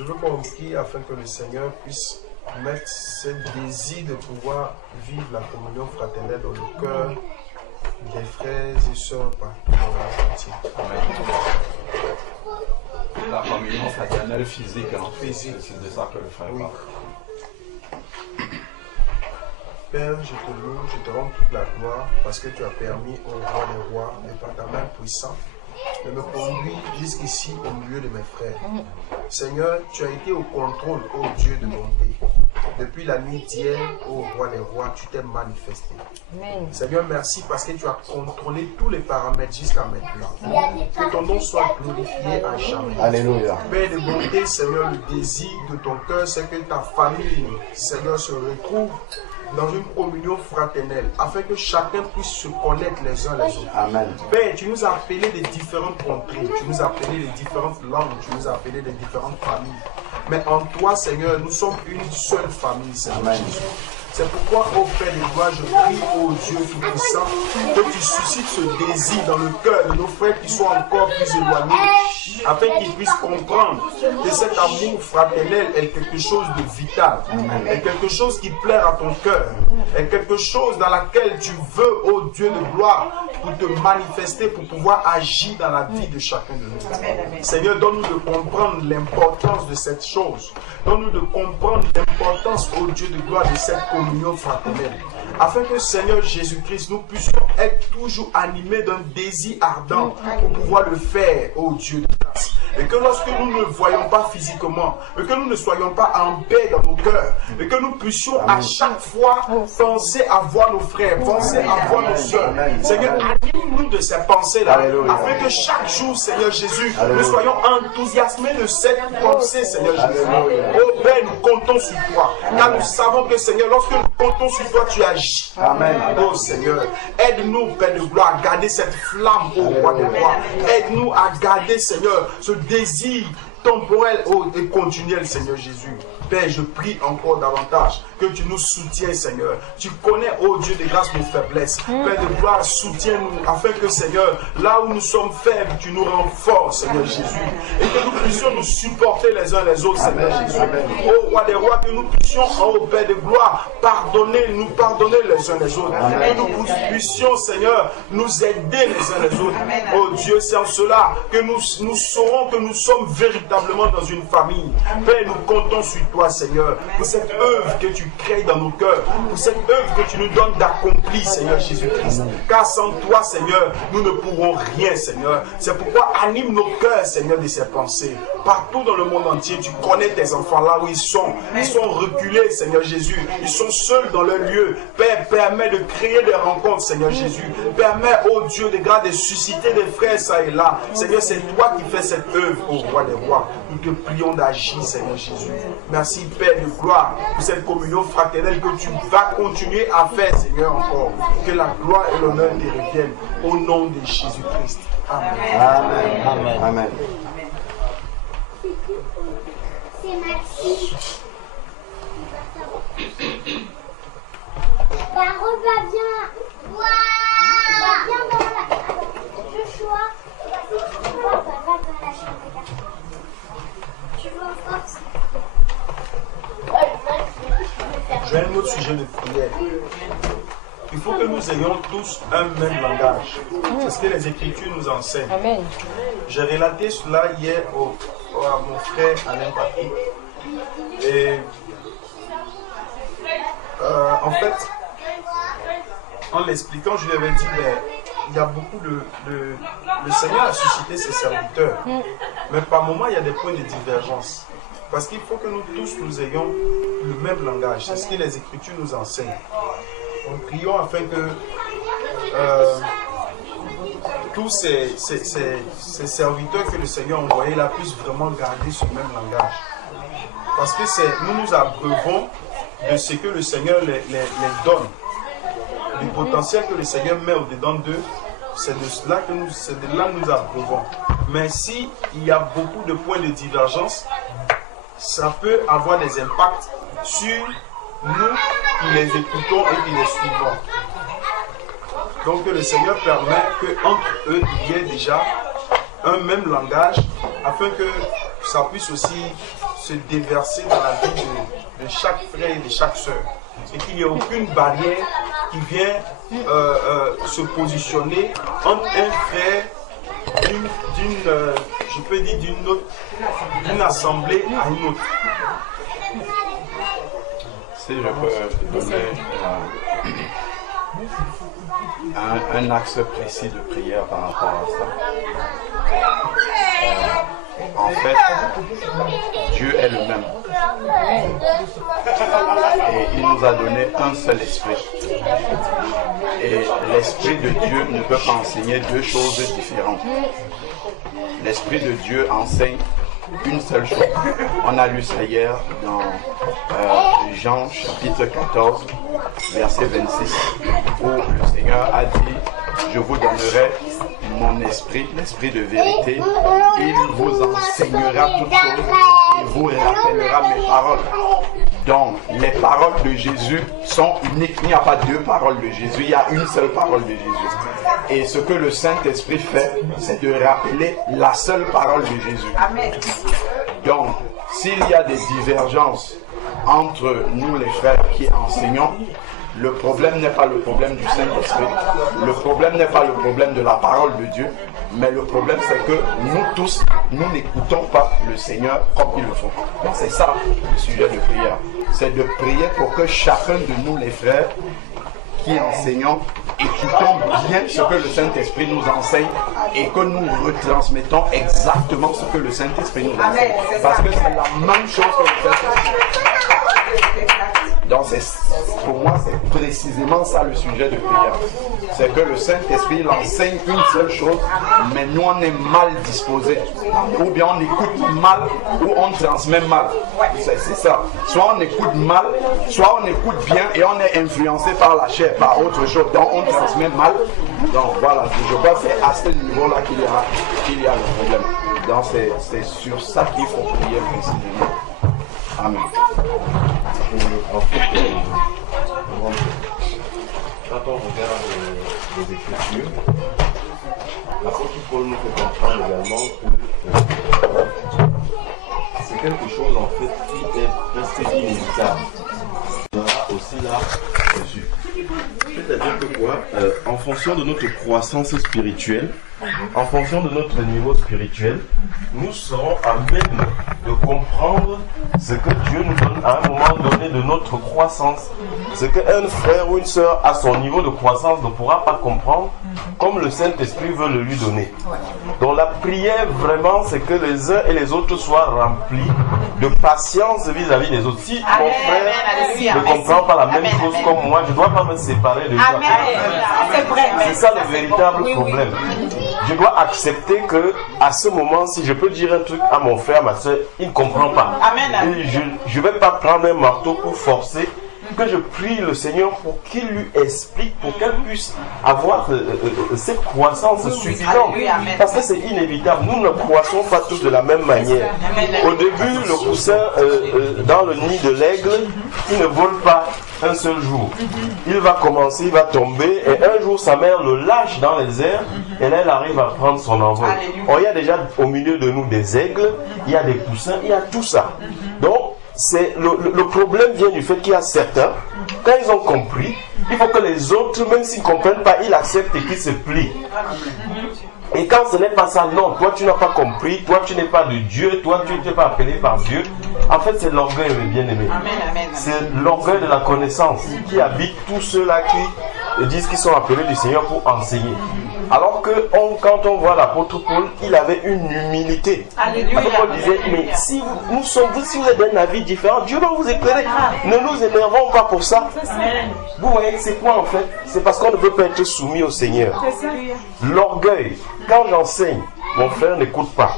Je veux qu'on prie afin que le Seigneur puisse mettre ce désir de pouvoir vivre la communion fraternelle dans le cœur des frères et sœurs partout dans le monde entier. Amen. La communion fraternelle physique, hein. Physique. C'est de ça que le frère parle. Père, je te loue, je te rends toute la gloire parce que tu as permis au roi des rois et par ta main puissante de me conduire jusqu'ici au milieu de mes frères. Seigneur, tu as été au contrôle, ô Dieu de bonté. Depuis la nuit d'hier, ô roi des rois, tu t'es manifesté. Amen. Seigneur, merci parce que tu as contrôlé tous les paramètres jusqu'à maintenant. Que ton nom soit glorifié à jamais. Alléluia. Père de bonté, Seigneur, le désir de ton cœur, c'est que ta famille, Seigneur, se retrouve dans une communion fraternelle, afin que chacun puisse se connaître les uns les autres. Amen. Père, tu nous as appelés des différentes contrées, tu nous as appelés des différentes langues, tu nous as appelés des différentes familles. Mais en toi, Seigneur, nous sommes une seule famille, Seigneur Jésus. C'est pourquoi, ô Père de gloire, je prie, ô Dieu Tout-Puissant, que tu suscites ce désir dans le cœur de nos frères qui sont encore plus éloignés, afin qu'ils puissent comprendre que cet amour fraternel est quelque chose de vital, est quelque chose qui plaît à ton cœur, est quelque chose dans laquelle tu veux, ô Dieu de gloire, pour te manifester, pour pouvoir agir dans la vie de chacun de nous. Seigneur, donne-nous de comprendre l'importance de cette chose. Donne-nous de comprendre l'importance, ô Dieu de gloire, de cette communion fraternelle. Afin que, Seigneur Jésus-Christ, nous puissions être toujours animés d'un désir ardent pour pouvoir le faire, ô Dieu de grâce. Et que lorsque nous ne voyons pas physiquement, et que nous ne soyons pas en paix dans nos cœurs, et que nous puissions à chaque fois penser à voir nos frères, penser à voir nos soeurs. Seigneur, anime-nous de ces pensées-là, afin que chaque jour, Seigneur Jésus, nous soyons enthousiasmés de cette pensée, Seigneur Jésus. Oh Père, nous comptons sur toi, car nous savons que, Seigneur, lorsque nous comptons sur toi, tu agis. Amen. Oh Seigneur, aide-nous, Père de gloire, à garder cette flamme au roi des rois. Aide-nous à garder, Seigneur, ce désir temporel et continuel, Seigneur Jésus. Père, je prie encore davantage que tu nous soutiens, Seigneur. Tu connais, ô Dieu de grâce, nos faiblesses. Père de gloire, soutiens-nous afin que, Seigneur, là où nous sommes faibles, tu nous rends forts, Seigneur Jésus. Et que nous puissions nous supporter les uns les autres, Seigneur Jésus. Ô roi des rois, que nous puissions, ô Père de gloire, nous pardonner les uns les autres. Que nous puissions, Seigneur, nous aider les uns les autres. Ô Dieu, c'est en cela que nous saurons que nous sommes véritablement dans une famille. Père, nous comptons sur toi, Seigneur, pour cette œuvre que tu crées dans nos cœurs, pour cette œuvre que tu nous donnes d'accomplir, Seigneur Jésus-Christ. Car sans toi, Seigneur, nous ne pourrons rien, Seigneur. C'est pourquoi anime nos cœurs, Seigneur, de ces pensées. Partout dans le monde entier, tu connais tes enfants là où ils sont. Ils sont reculés, Seigneur Jésus. Ils sont seuls dans leur lieu. Père, permets de créer des rencontres, Seigneur Jésus. Permets, ô Dieu de grâce, de susciter des frères ça et là. Seigneur, c'est toi qui fais cette œuvre, ô roi des rois. Nous te prions d'agir, Seigneur Jésus. Merci, Père de gloire, pour cette communion fraternelle que tu vas continuer à faire, Seigneur, encore. Que la gloire et l'honneur te reviennent au nom de Jésus-Christ. Amen. Amen. Amen. Amen. C'est Maxime. Parole va bien. Va bien dans la... Joshua, va dans la chambre. Tu veux en force? J'ai un autre sujet de prière. Il faut que nous ayons tous un même langage. C'est ce que les Écritures nous enseignent. Amen. J'ai relaté cela hier à mon frère Alain Patrick. Et en fait, en l'expliquant, je lui avais dit, mais il y a beaucoup le Seigneur a suscité ses serviteurs. Mais par moments, il y a des points de divergence. Parce qu'il faut que nous tous, nous ayons le même langage. C'est ce que les Écritures nous enseignent. Nous prions afin que tous ces serviteurs que le Seigneur a envoyés là puissent vraiment garder ce même langage. Parce que nous nous abreuvons de ce que le Seigneur les donne. Le potentiel que le Seigneur met au-dedans d'eux, c'est de là que nous abreuvons. Mais s'il y a beaucoup de points de divergence, ça peut avoir des impacts sur nous qui les écoutons et qui les suivons. Donc que le Seigneur permet qu'entre eux, il y ait déjà un même langage, afin que ça puisse aussi se déverser dans la vie de chaque frère et de chaque sœur. Et qu'il n'y ait aucune barrière qui vient se positionner entre un frère je peux dire d'une assemblée à une autre. Si je peux donner un axe précis de prière par rapport à ça. En fait, Dieu est le même. Et il nous a donné un seul esprit. Et l'esprit de Dieu ne peut pas enseigner deux choses différentes. L'esprit de Dieu enseigne une seule chose. On a lu ça hier dans Jean chapitre 14, verset 26, où le Seigneur a dit: je vous donnerai mon esprit, l'esprit de vérité. Il vous enseignera toutes choses et vous rappellera mes paroles. Donc, les paroles de Jésus sont uniques. Il n'y a pas deux paroles de Jésus, il y a une seule parole de Jésus. Et ce que le Saint-Esprit fait, c'est de rappeler la seule parole de Jésus. Amen. Donc, s'il y a des divergences entre nous les frères qui enseignons, le problème n'est pas le problème du Saint-Esprit, le problème n'est pas le problème de la parole de Dieu, mais le problème c'est que nous tous, nous n'écoutons pas le Seigneur comme il le faut. Donc c'est ça le sujet de prière, c'est de prier pour que chacun de nous les frères qui enseignons, écoutons bien ce que le Saint-Esprit nous enseigne et que nous retransmettons exactement ce que le Saint-Esprit nous enseigne. Parce que c'est la même chose que le Saint-Esprit. Donc pour moi c'est précisément ça le sujet de prière. C'est que le Saint-Esprit il enseigne une seule chose, mais nous on est mal disposés. Ou bien on écoute mal, ou on transmet mal. C'est ça. Soit on écoute mal, soit on écoute bien et on est influencé par la chair, par autre chose. Donc on transmet mal. Donc voilà, je crois que c'est à ce niveau-là qu'il y a le problème. Donc c'est sur ça qu'il faut prier précisément. Amen. En fait, quand on regarde les Écritures, l'apôtre Paul nous fait comprendre également que c'est quelque chose en fait qui est presque inévitable. Il y aura aussi là dessus. C'est-à-dire que quoi, en fonction de notre croissance spirituelle, en fonction de notre niveau spirituel, nous serons à même de comprendre ce que Dieu nous donne à un moment donné de notre croissance. Ce qu'un frère ou une soeur à son niveau de croissance ne pourra pas comprendre, comme le Saint-Esprit veut le lui donner. Donc la prière vraiment, c'est que les uns et les autres soient remplis de patience vis-à-vis des autres. Si mon frère ne comprend pas la même chose comme moi, je ne dois pas me séparer de lui. C'est ça le véritable problème. Je dois accepter que à ce moment, si je peux dire un truc à mon frère, ma soeur, il ne comprend pas. Et je ne vais pas prendre un marteau pour forcer, que je prie le Seigneur pour qu'il lui explique, pour qu'elle puisse avoir cette croissance suffisante. Parce que c'est inévitable. Nous ne croissons pas tous de la même manière. Au début, le poussin dans le nid de l'aigle, il ne vole pas un seul jour. Il va commencer, il va tomber, et un jour sa mère le lâche dans les airs, et là elle arrive à prendre son envol. Or, il y a déjà au milieu de nous des aigles, il y a des poussins, il y a tout ça. Donc, le problème vient du fait qu'il y a certains, quand ils ont compris, il faut que les autres, même s'ils ne comprennent pas, ils acceptent et qu'ils se plient. Et quand ce n'est pas ça, non, toi tu n'as pas compris, toi tu n'es pas de Dieu, toi tu n'es pas appelé par Dieu. En fait, c'est l'orgueil, mes bien-aimés. C'est l'orgueil de la connaissance qui habite tous ceux-là qui disent qu'ils sont appelés du Seigneur pour enseigner. Alors que quand on voit l'apôtre Paul, il avait une humilité. L'apôtre Paul disait, mais si vous êtes d'un avis différent, Dieu va vous éclairer. Ne nous énervons pas pour ça. Vous voyez, c'est quoi en fait? C'est parce qu'on ne veut pas être soumis au Seigneur. L'orgueil. Quand j'enseigne, mon frère n'écoute pas.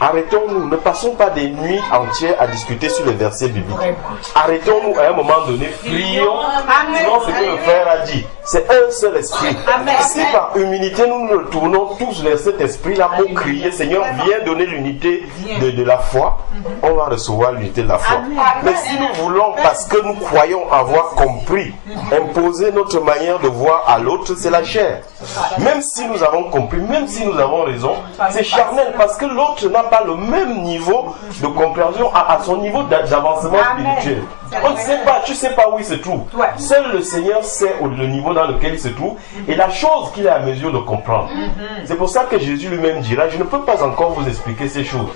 Arrêtons-nous, ne passons pas des nuits entières à discuter sur les versets bibliques. Arrêtons-nous à un moment donné, prions selon ce que le frère a dit. C'est un seul esprit. Si par humilité nous nous tournons tous vers cet esprit-là pour crier, Seigneur, viens donner l'unité de la foi, on va recevoir l'unité de la foi. Mais si nous voulons, parce que nous croyons avoir compris, imposer notre manière de voir à l'autre, c'est la chair. Même si nous avons compris, même si nous avons raison, C'est charnel parce que l'autre n'a pas le même niveau de compréhension à son niveau d'avancement spirituel. On ne sait pas, tu ne sais pas où il se trouve. Seul le Seigneur sait le niveau dans lequel il se trouve et la chose qu'il est à mesure de comprendre. C'est pour ça que Jésus lui-même dira, je ne peux pas encore vous expliquer ces choses.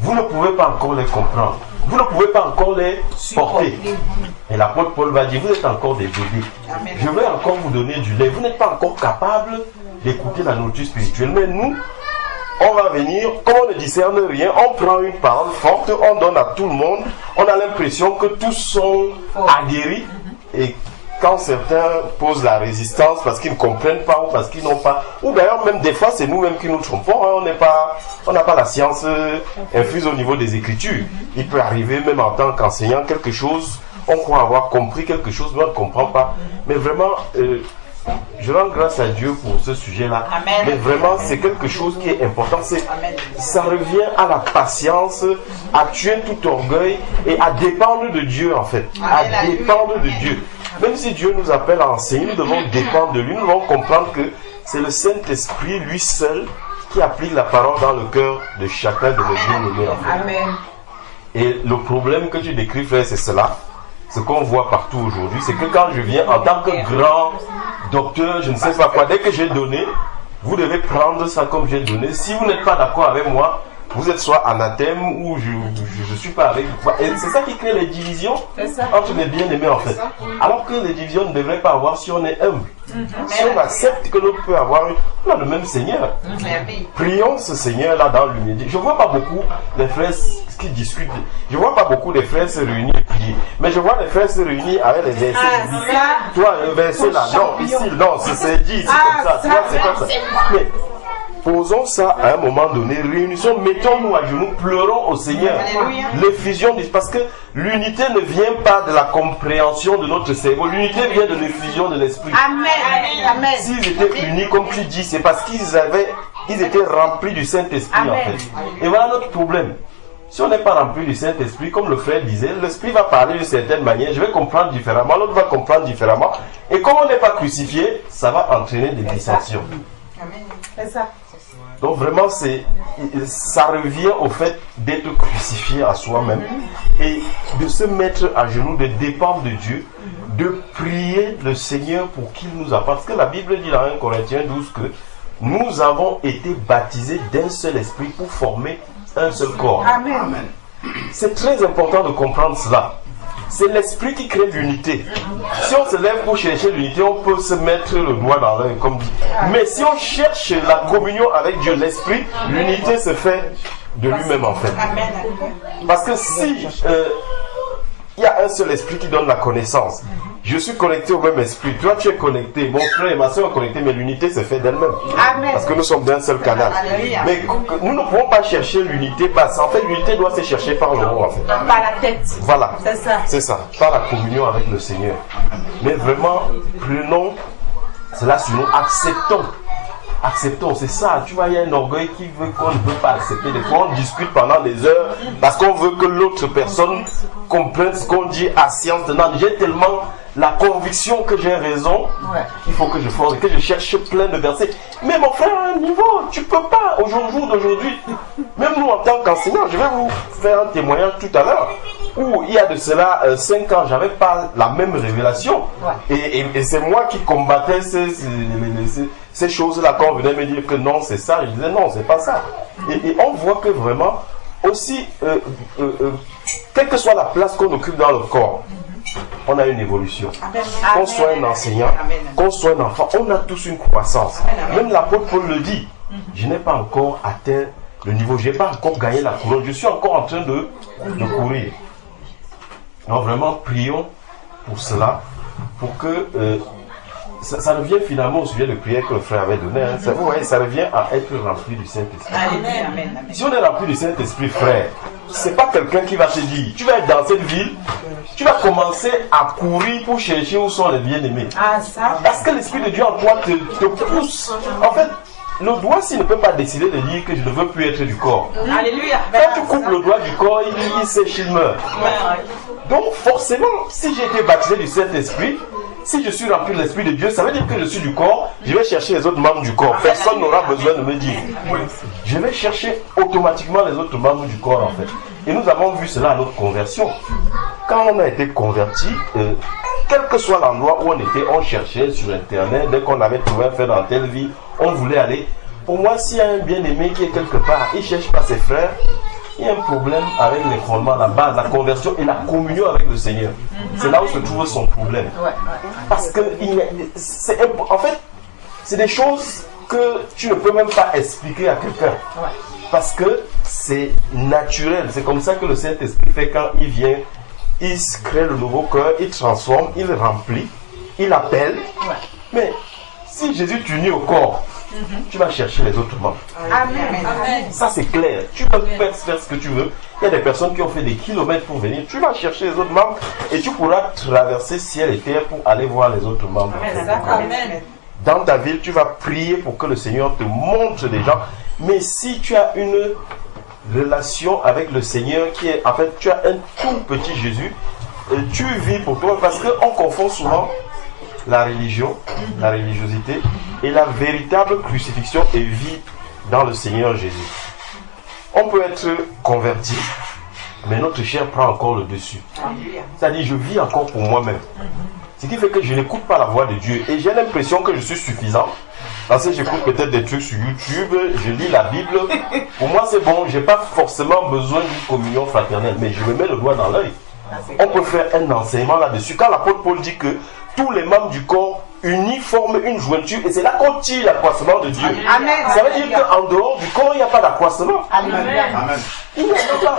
Vous ne pouvez pas encore les comprendre. Vous ne pouvez pas encore les porter. Et l'apôtre Paul va dire, vous êtes encore des bébés. Je vais encore vous donner du lait. Vous n'êtes pas encore capable d'écouter la nourriture spirituelle. Mais nous, on va venir, comme on ne discerne rien, on prend une parole forte, on donne à tout le monde. On a l'impression que tous sont aguerris. Et quand certains posent la résistance parce qu'ils ne comprennent pas ou parce qu'ils n'ont pas, ou d'ailleurs même des fois c'est nous-mêmes qui nous trompons, hein, on n'a pas la science infuse au niveau des Écritures. Il peut arriver même en tant qu'enseignant quelque chose, on croit avoir compris quelque chose, mais on ne comprend pas. Mais vraiment, je rends grâce à Dieu pour ce sujet-là. Mais vraiment, c'est quelque chose qui est important. Ça revient à la patience, à tuer tout orgueil et à dépendre de Dieu en fait. À dépendre de Dieu. Même si Dieu nous appelle à enseigner, nous devons dépendre de lui. Nous devons comprendre que c'est le Saint-Esprit, lui seul, qui applique la parole dans le cœur de chacun de nos bien-aimés. En fait. Et le problème que tu décris, frère, c'est cela. Ce qu'on voit partout aujourd'hui, c'est que quand je viens en tant que grand docteur, je ne sais pas quoi, dès que j'ai donné, vous devez prendre ça comme j'ai donné. Si vous n'êtes pas d'accord avec moi, vous êtes soit anathème ou je ne suis pas avec vous. Et c'est ça qui crée les divisions entre les bien-aimés en fait. Alors que les divisions ne devraient pas avoir si on est humble. Si on accepte que l'autre peut avoir, on a le même Seigneur. Prions ce Seigneur-là dans l'unité. Je ne vois pas beaucoup les frères qui discutent. Je ne vois pas beaucoup de frères se réunir et prier. Mais je vois les frères se réunir avec les versets. Toi, le verset là, non, ici, non, c'est dit, c'est comme ça. Toi, c'est comme ça. Mais posons ça à un moment donné, réunissons, mettons-nous à genoux, pleurons au Seigneur. L'effusion, parce que l'unité ne vient pas de la compréhension de notre cerveau, l'unité vient de l'effusion de l'esprit. Amen. S'ils étaient unis, comme tu dis, c'est parce qu'ils étaient remplis du Saint-Esprit en fait. Et voilà notre problème. Si on n'est pas rempli du Saint-Esprit, comme le frère disait, l'Esprit va parler d'une certaine manière, je vais comprendre différemment, l'autre va comprendre différemment. Et comme on n'est pas crucifié, ça va entraîner des dissensions. C'est ça. Donc vraiment, ça revient au fait d'être crucifié à soi-même et de se mettre à genoux, de dépendre de Dieu, de prier le Seigneur pour qu'il nous apporte. Parce que la Bible dit dans 1 Corinthiens 12 que nous avons été baptisés d'un seul esprit pour former un seul corps. Amen. C'est très important de comprendre cela. C'est l'esprit qui crée l'unité. Si on se lève pour chercher l'unité, on peut se mettre le doigt dans l'œil, comme dit. Mais si on cherche la communion avec Dieu, l'esprit, l'unité se fait de lui-même en fait. Parce que si il y a un seul esprit qui donne la connaissance, je suis connecté au même esprit, toi tu es connecté, mon frère et ma soeur sont connectés, mais l'unité se fait d'elle-même. Parce que nous sommes d'un seul canal. Mais nous ne pouvons pas chercher l'unité basse. En fait, l'unité doit se chercher par le haut en fait. Par la tête. Voilà. C'est ça. Par la communion avec le Seigneur. Mais vraiment, prenons cela sur nous, acceptons, c'est ça. Tu vois, il y a un orgueil qui veut qu'on ne peut pas accepter. Des fois, on discute pendant des heures parce qu'on veut que l'autre personne comprenne ce qu'on dit à science tenante. J'ai tellement la conviction que j'ai raison, qu'il faut que je force, que je cherche plein de versets. Mais mon frère, à un niveau, tu peux pas, au jour d'aujourd'hui. Même nous, en tant qu'enseignants, je vais vous faire un témoignage tout à l'heure, où il y a de cela 5 ans, j'avais pas la même révélation. Et c'est moi qui combattais ces choses-là, quand on venait me dire que non, c'est ça, je disais non, c'est pas ça. Et on voit que vraiment, aussi, quelle que soit la place qu'on occupe dans le corps, on a une évolution. Qu'on soit un enseignant, qu'on soit un enfant, on a tous une croissance. Même l'apôtre Paul le dit, je n'ai pas encore atteint le niveau, je n'ai pas encore gagné la couronne, je suis encore en train de courir. Donc vraiment, prions pour cela, pour que ça revient finalement au sujet de prière que le frère avait donné. Hein. Vous voyez, ça revient à être rempli du Saint-Esprit. Si on est rempli du Saint-Esprit, frère, c'est pas quelqu'un qui va te dire, tu vas être dans cette ville, tu vas commencer à courir pour chercher où sont les bien-aimés. Parce que l'Esprit de Dieu en toi te pousse. En fait, le doigt, s'il ne peut pas décider de dire que je ne veux plus être du corps. Alléluia. Quand tu coupes le doigt du corps, il sèche, il meurt. Donc forcément, si j'ai été baptisé du Saint-Esprit, si je suis rempli de l'Esprit de Dieu, ça veut dire que je suis du corps, je vais chercher les autres membres du corps. Personne n'aura besoin de me dire. Je vais chercher automatiquement les autres membres du corps en fait. Et nous avons vu cela à notre conversion. Quand on a été converti, quel que soit l'endroit où on était, on cherchait sur internet, dès qu'on avait trouvé un frère dans telle vie, on voulait aller. Pour moi, s'il y a un bien-aimé qui est quelque part, il ne cherche pas ses frères, il y a un problème avec les fondements, la base, la conversion et la communion avec le Seigneur. C'est là où se trouve son problème. Parce que, en fait, c'est des choses que tu ne peux même pas expliquer à quelqu'un. Parce que c'est naturel. C'est comme ça que le Saint-Esprit fait quand il vient, il crée le nouveau cœur, il transforme, il remplit, il appelle. Mais si Jésus t'unit au corps, tu vas chercher les autres membres. Amen. Ça c'est clair. Tu peux faire ce que tu veux. Il y a des personnes qui ont fait des kilomètres pour venir. Tu vas chercher les autres membres et tu pourras traverser ciel et terre pour aller voir les autres membres. Amen. Dans ta ville, tu vas prier pour que le Seigneur te montre des gens. Mais si tu as une relation avec le Seigneur qui est, en fait, tu as un tout petit Jésus, tu vis pour toi parce qu'on confond souvent la religion, la religiosité et la véritable crucifixion et vie dans le Seigneur Jésus. On peut être converti, mais notre chair prend encore le dessus. C'est-à-dire, je vis encore pour moi-même. Ce qui fait que je n'écoute pas la voix de Dieu. Et j'ai l'impression que je suis suffisant. Parce que j'écoute peut-être des trucs sur YouTube, je lis la Bible. Pour moi, c'est bon, je n'ai pas forcément besoin d'une communion fraternelle. Mais je me mets le doigt dans l'œil. On peut faire un enseignement là-dessus. Quand l'apôtre Paul dit que tous les membres du corps unis forment une jointure, et c'est là qu'on tire l'accroissement de Dieu. Amen. Ça veut dire qu'en dehors du corps, il n'y a pas d'accroissement. Amen. Il n'y a pas.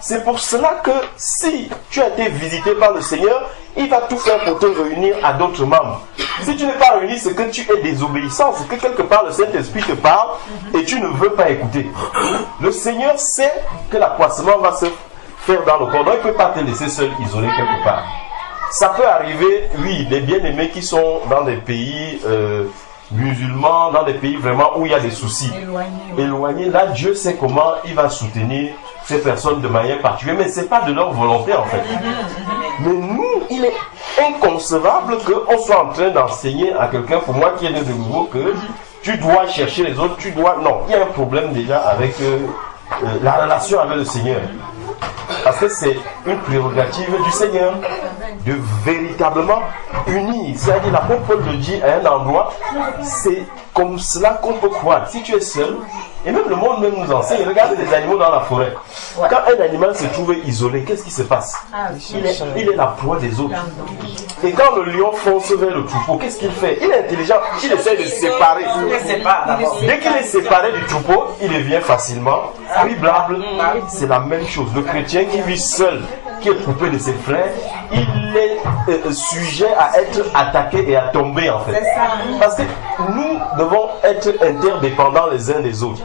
C'est pour cela que si tu as été visité par le Seigneur, il va tout faire pour te réunir à d'autres membres. Si tu n'es pas réuni, c'est que tu es désobéissant, c'est que quelque part le Saint-Esprit te parle et tu ne veux pas écouter. Le Seigneur sait que l'accroissement va se faire dans le corps, donc il ne peut pas te laisser seul, isolé quelque part. Ça peut arriver, oui, les bien-aimés qui sont dans des pays musulmans, dans des pays vraiment où il y a des soucis. Éloignés, là, Dieu sait comment il va soutenir ces personnes de manière particulière, mais ce n'est pas de leur volonté en fait. Mais nous, il est inconcevable qu'on soit en train d'enseigner à quelqu'un, pour moi qui est né de nouveau, que tu dois chercher les autres, tu dois... Non, il y a un problème déjà avec la relation avec le Seigneur. Parce que c'est une prérogative du Seigneur de véritablement unir. C'est-à-dire, l'apôtre Paul le dit à un endroit, c'est comme cela qu'on peut croire. Si tu es seul, et même le monde même nous enseigne, regardez les animaux dans la forêt. Quand un animal se trouve isolé, qu'est-ce qui se passe? Il est la proie des autres. Et quand le lion fonce vers le troupeau, qu'est-ce qu'il fait? Il est intelligent, il essaie de se séparer. Dès qu'il est séparé du troupeau, il devient facilement dribblable. C'est la même chose. Le chrétien qui vit seul, qui est coupé de ses frères, il est sujet à être attaqué et à tomber en fait. Parce que nous devons être interdépendants les uns des autres.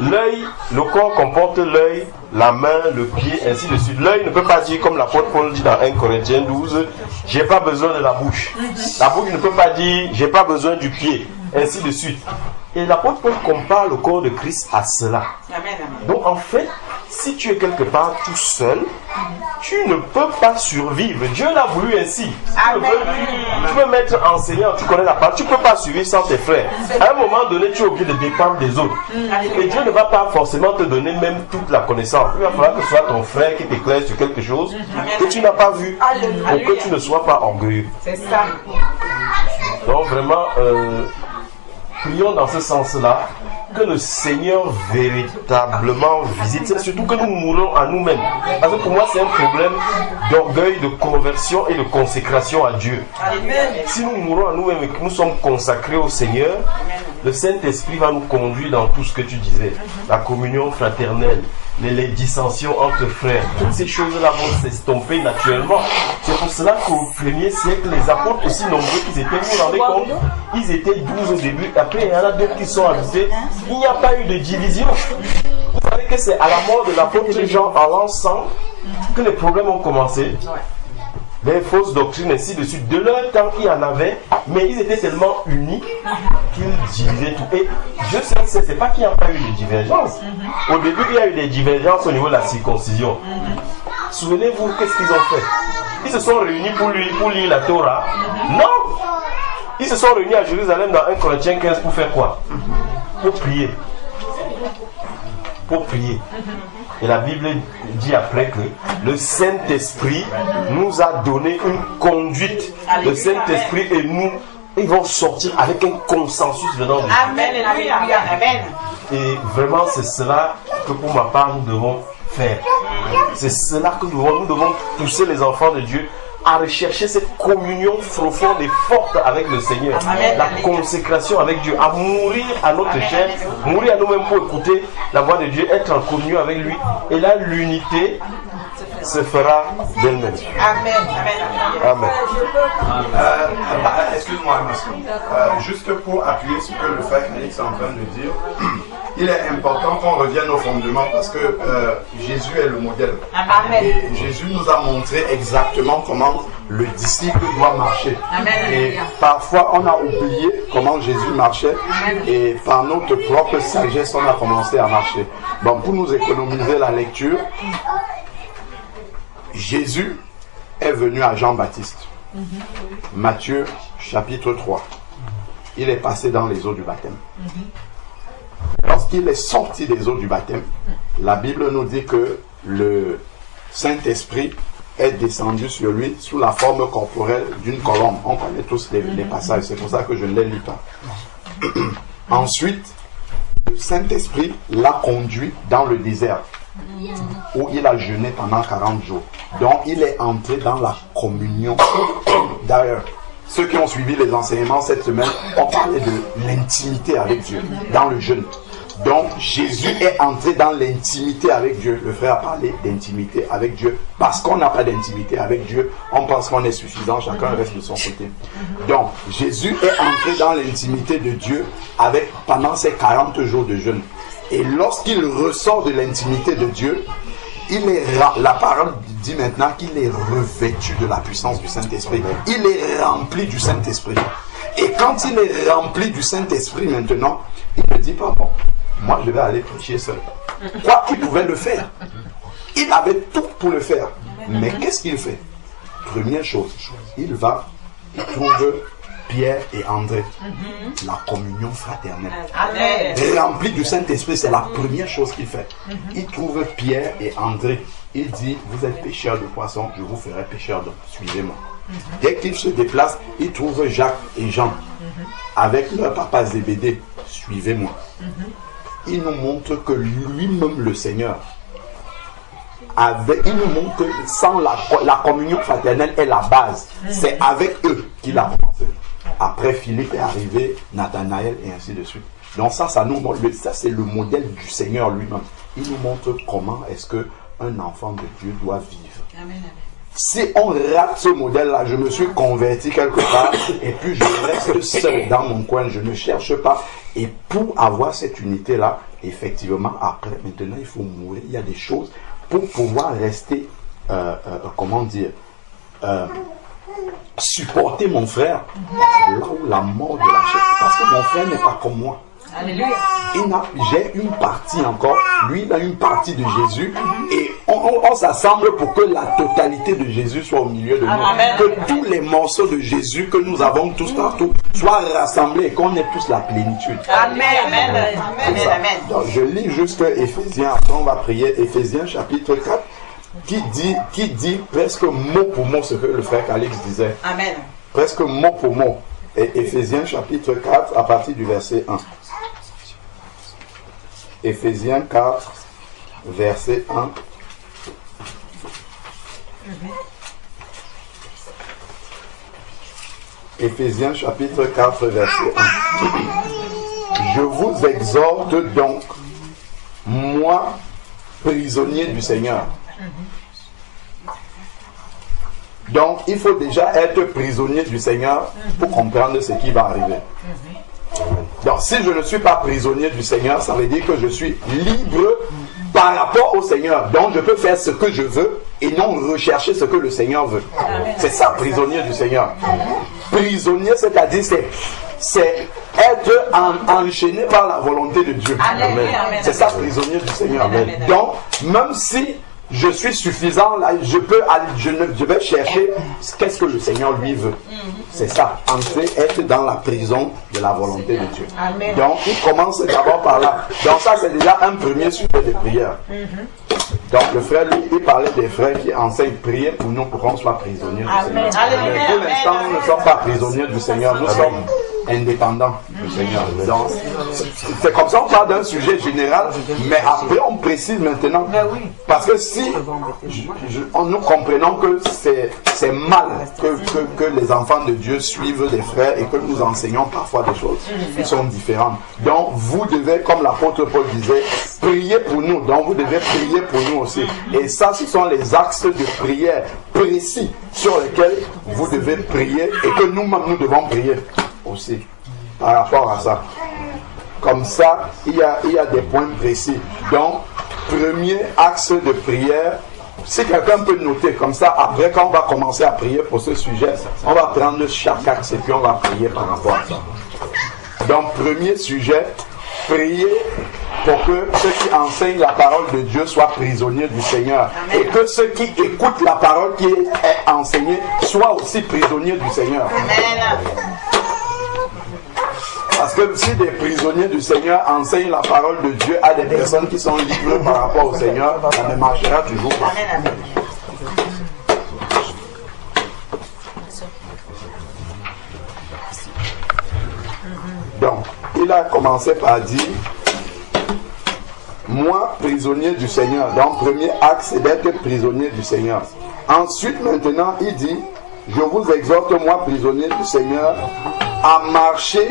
L'œil, le corps comporte l'œil, la main, le pied, ainsi de suite. L'œil ne peut pas dire, comme l'apôtre Paul dit dans 1 Corinthiens 12, j'ai pas besoin de la bouche. La bouche ne peut pas dire, j'ai pas besoin du pied, ainsi de suite. Et l'apôtre Paul compare le corps de Christ à cela. Donc en fait, si tu es quelque part tout seul, tu ne peux pas survivre. Dieu l'a voulu ainsi. Tu peux m'être enseignant, tu connais la parole, tu ne peux pas survivre sans tes frères. À un moment donné, tu es obligé de dépendre des autres. Et Dieu ne va pas forcément te donner même toute la connaissance. Il va falloir que ce soit ton frère qui t'éclaire sur quelque chose que tu n'as pas vu, pour que tu ne sois pas orgueilleux. C'est ça. Donc vraiment, prions dans ce sens-là, que le Seigneur véritablement visite. C'est surtout que nous mourons à nous-mêmes. Parce que pour moi, c'est un problème d'orgueil, de conversion et de consécration à Dieu. Si nous mourons à nous-mêmes et que nous sommes consacrés au Seigneur, le Saint-Esprit va nous conduire dans tout ce que tu disais. La communion fraternelle, les dissensions entre frères, toutes ces choses-là vont s'estomper naturellement. C'est pour cela qu'au 1er siècle, les apôtres aussi nombreux qu'ils étaient, vous vous rendez compte, ils étaient 12 au début, après il y en a d'autres qui sont ajoutés. Il n'y a pas eu de division. Vous savez que c'est à la mort de l'apôtre Jean en l'an 100 que les problèmes ont commencé. Les fausses doctrines, ainsi de suite. De leur temps, il y en avait, mais ils étaient tellement unis qu'ils divisaient tout. Et je sais que c'est pas qu'il n'y a pas eu de divergence. Au début, il y a eu des divergences au niveau de la circoncision. Souvenez-vous, qu'est-ce qu'ils ont fait? Ils se sont réunis pour lire la Torah. Non. Ils se sont réunis à Jérusalem dans 1 Corinthiens 15 pour faire quoi? Pour prier. Pour prier. Et la Bible dit après que le Saint-Esprit nous a donné une conduite. Le Saint-Esprit et nous, ils vont sortir avec un consensus venant de Dieu. Amen. Alléluia. Amen. Et vraiment, c'est cela que pour ma part, nous devons faire. C'est cela que nous devons pousser les enfants de Dieu à rechercher cette communion profonde et forte avec le Seigneur. Amen. La consécration avec Dieu, à mourir à notre chair, mourir à nous-mêmes pour écouter la voix de Dieu, être en communion avec lui. Et là, l'unité se fera d'elle-même. Amen. Amen. Excuse-moi, monsieur. Juste pour appuyer ce que le frère Alex est en train de dire, il est important qu'on revienne au fondement parce que Jésus est le modèle. Amen. Et Jésus nous a montré exactement comment le disciple doit marcher. Amen. Et parfois, on a oublié comment Jésus marchait et par notre propre sagesse, on a commencé à marcher. Bon, pour nous économiser la lecture, Jésus est venu à Jean-Baptiste. Matthieu chapitre 3. Il est passé dans les eaux du baptême. Lorsqu'il est sorti des eaux du baptême, la Bible nous dit que le Saint-Esprit est descendu sur lui sous la forme corporelle d'une colombe. On connaît tous les passages, c'est pour ça que je ne les lis pas. Ensuite, le Saint-Esprit l'a conduit dans le désert, où il a jeûné pendant 40 jours. Donc, il est entré dans la communion. D'ailleurs, ceux qui ont suivi les enseignements cette semaine ont parlé de l'intimité avec Dieu, dans le jeûne. Donc, Jésus est entré dans l'intimité avec Dieu. Le frère a parlé d'intimité avec Dieu. Parce qu'on n'a pas d'intimité avec Dieu, on pense qu'on est suffisant, chacun reste de son côté. Donc, Jésus est entré dans l'intimité de Dieu pendant ces 40 jours de jeûne. Et lorsqu'il ressort de l'intimité de Dieu, la parole dit maintenant qu'il est revêtu de la puissance du Saint-Esprit. Il est rempli du Saint-Esprit. Et quand il est rempli du Saint-Esprit maintenant, il ne dit pas, bon, moi je vais aller prêcher seul. Quoi qu'il pouvait le faire. Il avait tout pour le faire. Mais qu'est-ce qu'il fait? Première chose, il trouve Pierre et André. La communion fraternelle. Rempli du Saint-Esprit, c'est la première chose qu'il fait. Il trouve Pierre et André. Il dit, vous êtes pêcheurs de poissons, je vous ferai pêcheurs d'hommes. Suivez-moi. Dès qu'il se déplace, il trouve Jacques et Jean avec leur papa Zébédée. Suivez-moi. Il nous montre que lui-même, le Seigneur, il nous montre que sans la communion fraternelle est la base. C'est avec eux qu'il a commencé. Après, Philippe est arrivé, Nathanaël et ainsi de suite. Donc ça c'est le modèle du Seigneur lui-même. Il nous montre comment est-ce qu'un enfant de Dieu doit vivre. Amen. Si on rate ce modèle-là, je me suis converti quelque part et puis je reste seul dans mon coin, je ne cherche pas. Et pour avoir cette unité-là, effectivement, après, maintenant, il faut mourir. Il y a des choses pour pouvoir rester, supporter mon frère. C'est là où la mort de la chair. Parce que mon frère n'est pas comme moi. Alléluia. J'ai une partie encore, lui il a une partie de Jésus et on s'assemble pour que la totalité de Jésus soit au milieu de nous. Amen. Que tous les morceaux de Jésus que nous avons tous partout soient rassemblés et qu'on ait tous la plénitude. Amen. Amen. Amen. Donc, je lis juste Éphésiens, après on va prier, Éphésiens chapitre 4 qui dit presque mot pour mot ce que le frère Alex disait. Amen. Presque mot pour mot. Et Éphésiens chapitre 4 à partir du verset 1. Éphésiens 4, verset 1. Éphésiens chapitre 4, verset 1. Je vous exhorte donc, moi, prisonnier du Seigneur. Donc, il faut déjà être prisonnier du Seigneur pour comprendre ce qui va arriver. Donc, si je ne suis pas prisonnier du Seigneur, ça veut dire que je suis libre par rapport au Seigneur. Donc, je peux faire ce que je veux et non rechercher ce que le Seigneur veut. C'est ça, prisonnier du Seigneur. Prisonnier, c'est-à-dire, c'est être enchaîné par la volonté de Dieu. Amen. C'est ça, prisonnier du Seigneur. Amen. Donc, même si je suis suffisant, là, je vais chercher qu'est-ce que le Seigneur lui veut. C'est ça, entrer, être dans la prison de la volonté de Dieu. Amen. Donc, il commence d'abord par là. Donc ça, c'est déjà un premier sujet de prière. Donc, le frère, lui, il parlait des frères qui enseignent prier pour nous, pour qu'on soit prisonniers du Seigneur. Alléluia. Pour l'instant, nous ne sommes pas prisonniers du Seigneur, nous sommes indépendants du Seigneur. Donc, c'est comme ça, on parle d'un sujet général, mais après, on précise maintenant. Parce que si nous comprenons que c'est mal que les enfants de Dieu suivent des frères et que nous enseignons parfois des choses qui sont différentes. Donc, vous devez, comme l'apôtre Paul disait, prier pour nous. Donc, vous devez prier pour nous aussi. Et ça, ce sont les axes de prière précis sur lesquels vous devez prier et que nous-mêmes, nous devons prier aussi par rapport à ça. Comme ça, il y a des points précis. Donc, premier axe de prière, si quelqu'un peut noter comme ça, après quand on va commencer à prier pour ce sujet, on va prendre chaque axe et puis on va prier par rapport à ça. Donc, premier sujet, prier pour que ceux qui enseignent la parole de Dieu soient prisonniers du Seigneur. Et que ceux qui écoutent la parole qui est enseignée soient aussi prisonniers du Seigneur. Amen. Parce que si des prisonniers du Seigneur enseignent la parole de Dieu à des personnes qui sont libres par rapport au Seigneur, ça ne marchera toujours pas. Amen. Donc, il a commencé par dire, moi, prisonnier du Seigneur. Donc, premier axe, c'est d'être prisonnier du Seigneur. Ensuite, maintenant, il dit, je vous exhorte, moi, prisonnier du Seigneur, à marcher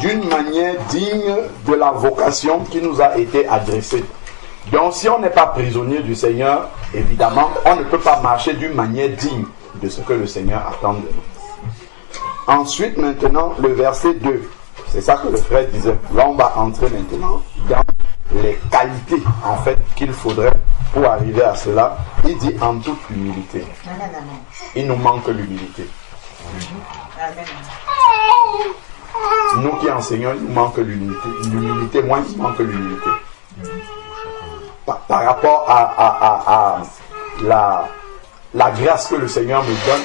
d'une manière digne de la vocation qui nous a été adressée. Donc, si on n'est pas prisonnier du Seigneur, évidemment, on ne peut pas marcher d'une manière digne de ce que le Seigneur attend de nous. Ensuite, maintenant, le verset 2. C'est ça que le frère disait. Là, on va entrer maintenant dans les qualités, en fait, qu'il faudrait pour arriver à cela. Il dit en toute humilité. Il nous manque l'humilité. Nous qui enseignons, il nous manque l'humilité. L'humilité, moi, il me manque l'humilité. Par rapport à la grâce que le Seigneur me donne,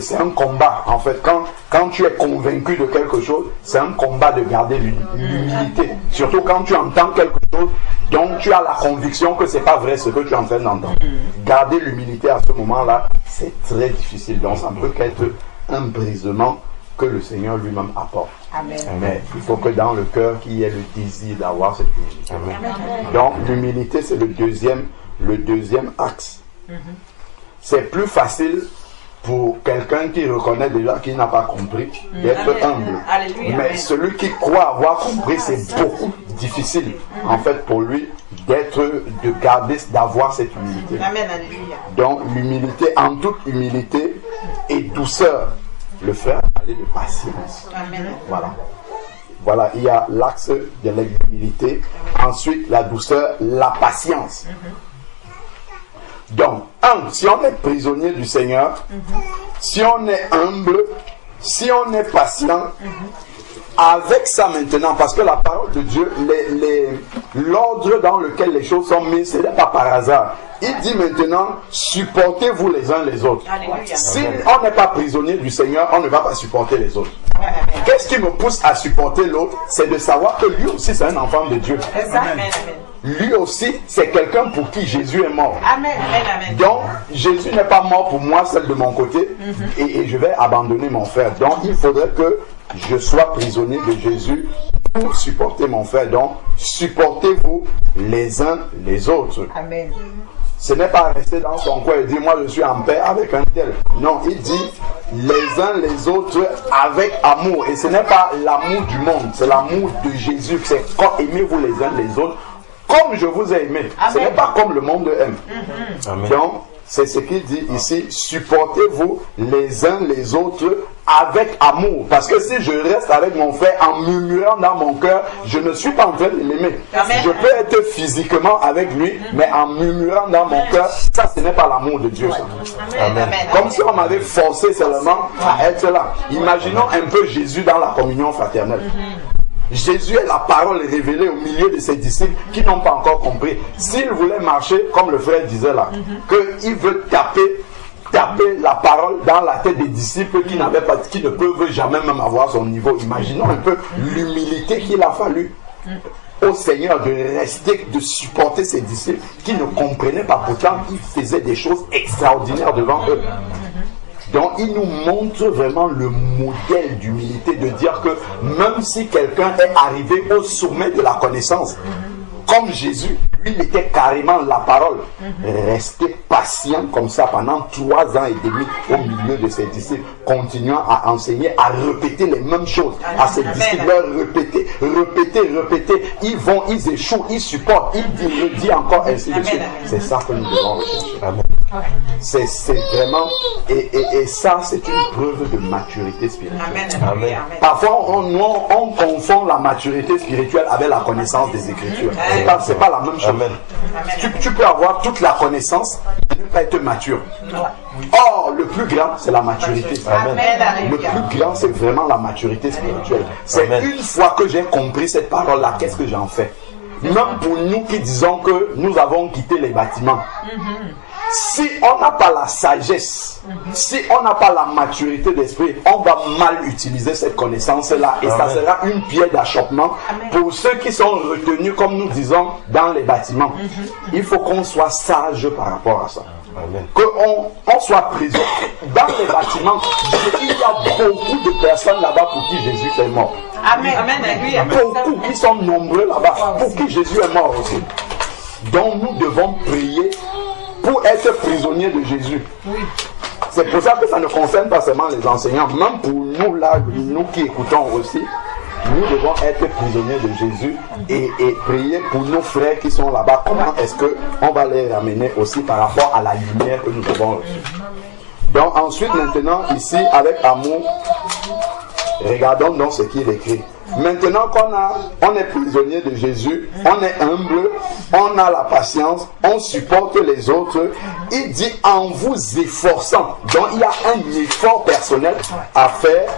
c'est un combat. En fait, quand tu es convaincu de quelque chose, c'est un combat de garder l'humilité. Surtout quand tu entends quelque chose dont tu as la conviction que ce n'est pas vrai ce que tu es en train d'entendre. Garder l'humilité à ce moment-là, c'est très difficile. Donc ça ne peut qu'être un brisement que le Seigneur lui-même apporte. Amen. Mais il faut que dans le cœur, qu'il y ait le désir d'avoir cette humilité. Amen. Donc l'humilité, c'est le deuxième axe. C'est plus facile pour quelqu'un qui reconnaît déjà qu'il n'a pas compris d'être humble. Alléluia. Mais celui qui croit avoir compris, c'est beaucoup difficile en fait pour lui d'avoir cette humilité. Amen. Alléluia. Donc l'humilité, en toute humilité et douceur. Le frère parlait de patience. Amen. Voilà, il y a l'axe de l'humilité, ensuite la douceur, la patience. Donc, si on est prisonnier du Seigneur, si on est humble, si on est patient, avec ça maintenant, parce que la parole de Dieu, l'ordre dans lequel les choses sont mises, ce n'est pas par hasard. Il dit maintenant, supportez-vous les uns les autres. Alléluia. Si on n'est pas prisonnier du Seigneur, on ne va pas supporter les autres. Qu'est-ce qui me pousse à supporter l'autre? C'est de savoir que lui aussi c'est un enfant de Dieu. Amen. Lui aussi, c'est quelqu'un pour qui Jésus est mort. Amen. Amen. Donc, Jésus n'est pas mort pour moi, seul de mon côté, et je vais abandonner mon frère. Donc, il faudrait que je sois prisonnier de Jésus pour supporter mon frère. Donc, supportez-vous les uns les autres. Amen. Ce n'est pas rester dans son coin et dire moi je suis en paix avec un tel. Non, il dit les uns les autres avec amour. Et ce n'est pas l'amour du monde, c'est l'amour de Jésus. C'est quand aimez-vous les uns les autres comme je vous ai aimé. Ce n'est pas comme le monde aime. Amen. Donc, c'est ce qu'il dit ici, supportez-vous les uns les autres avec amour. Parce que si je reste avec mon frère en murmurant dans mon cœur, je ne suis pas en train de l'aimer. Je peux être physiquement avec lui, mais en murmurant dans mon cœur, ça ce n'est pas l'amour de Dieu. Ça. Amen. Comme si on m'avait forcé seulement à être là. Imaginons un peu Jésus dans la communion fraternelle. Jésus est la parole révélée au milieu de ses disciples qui n'ont pas encore compris. S'il voulait marcher, comme le frère disait là, qu'il veut taper la parole dans la tête des disciples qui ne peuvent jamais même avoir son niveau. Imaginons un peu l'humilité qu'il a fallu au Seigneur de rester, de supporter ses disciples qui ne comprenaient pas, pourtant il faisait des choses extraordinaires devant eux. Donc il nous montre vraiment le modèle d'humilité, de dire que même si quelqu'un est arrivé au sommet de la connaissance, comme Jésus, lui il était carrément la parole, rester patient comme ça pendant 3 ans et demi au milieu de ses disciples, continuant à enseigner, à répéter les mêmes choses à ses disciples, leur répéter, ils vont, ils échouent, ils supportent, ils redisent encore, ainsi de suite. C'est ça que nous devons rechercher. Amen. C'est vraiment, et ça c'est une preuve de maturité spirituelle. Amen. Parfois on confond la maturité spirituelle avec la connaissance des Écritures. C'est pas la même chose. Amen. Tu peux avoir toute la connaissance et ne pas être mature. Or, le plus grand, c'est la maturité. Amen. Le plus grand, c'est vraiment la maturité spirituelle. C'est une fois que j'ai compris cette parole-là, qu'est-ce que j'en fais? Même pour nous qui disons que nous avons quitté les bâtiments. Si on n'a pas la sagesse, si on n'a pas la maturité d'esprit, on va mal utiliser cette connaissance-là et ça sera une pierre d'achoppement pour ceux qui sont retenus, comme nous disons, dans les bâtiments. Il faut qu'on soit sage par rapport à ça. Qu'on soit présent. Dans les bâtiments, il y a beaucoup de personnes là-bas pour qui Jésus est mort. Beaucoup qui sont nombreux là-bas pour qui Jésus est mort aussi. Donc nous devons prier pour être prisonniers de Jésus. C'est pour ça que ça ne concerne pas seulement les enseignants, même pour nous là, nous qui écoutons aussi, nous devons être prisonniers de Jésus et prier pour nos frères qui sont là-bas. Comment est-ce qu'on va les ramener aussi par rapport à la lumière que nous avons reçue. Donc ensuite, maintenant, ici, avec amour, regardons donc ce qu'il écrit. Maintenant qu'on est prisonnier de Jésus, on est humble, on a la patience, on supporte les autres. Il dit en vous efforçant. Donc il y a un effort personnel à faire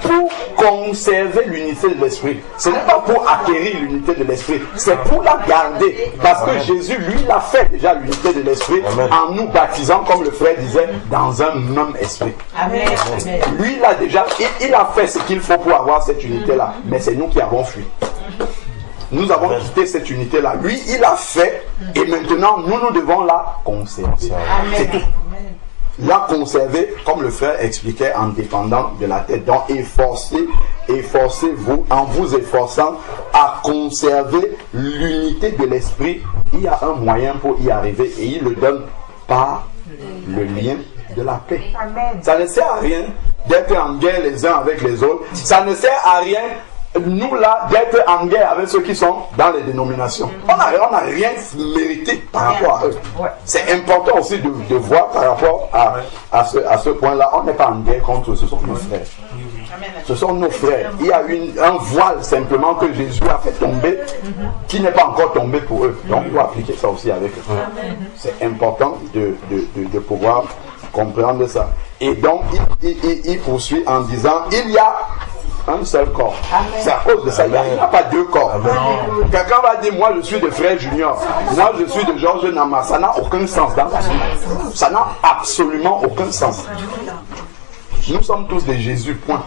pour conserver l'unité de l'esprit. Ce n'est pas pour acquérir l'unité de l'esprit, c'est pour la garder. Parce que Jésus, lui, il a fait déjà l'unité de l'esprit en nous baptisant, comme le frère disait, dans un même esprit. Amen. Lui, il a déjà, il a fait ce qu'il faut pour avoir cette unité-là. Mais c'est nous qui avons fui. Nous avons quitté cette unité-là. Lui, il a fait et maintenant, nous devons la conserver. C'est tout. La conserver, comme le frère expliquait, en dépendant de la tête. Donc, efforcez-vous, en vous efforçant à conserver l'unité de l'esprit. Il y a un moyen pour y arriver et il le donne par le lien de la paix. Amen. Ça ne sert à rien d'être en guerre les uns avec les autres. Ça ne sert à rien, nous là, d'être en guerre avec ceux qui sont dans les dénominations. On n'a rien mérité par rapport à eux. C'est important aussi de voir par rapport à ce point-là. On n'est pas en guerre contre eux, ce sont nos frères. Ce sont nos frères. Il y a un voile simplement que Jésus a fait tomber qui n'est pas encore tombé pour eux. Donc on doit appliquer ça aussi avec eux. C'est important de pouvoir comprendre ça. Et donc il poursuit en disant il y a un seul corps. C'est à cause de ça. Il n'y a pas 2 corps. Quelqu'un va dire moi je suis de frère Junior, moi je suis de Georges Nama. Ça n'a aucun sens dans la vie. Ça n'a absolument aucun sens. Nous sommes tous des Jésus, point.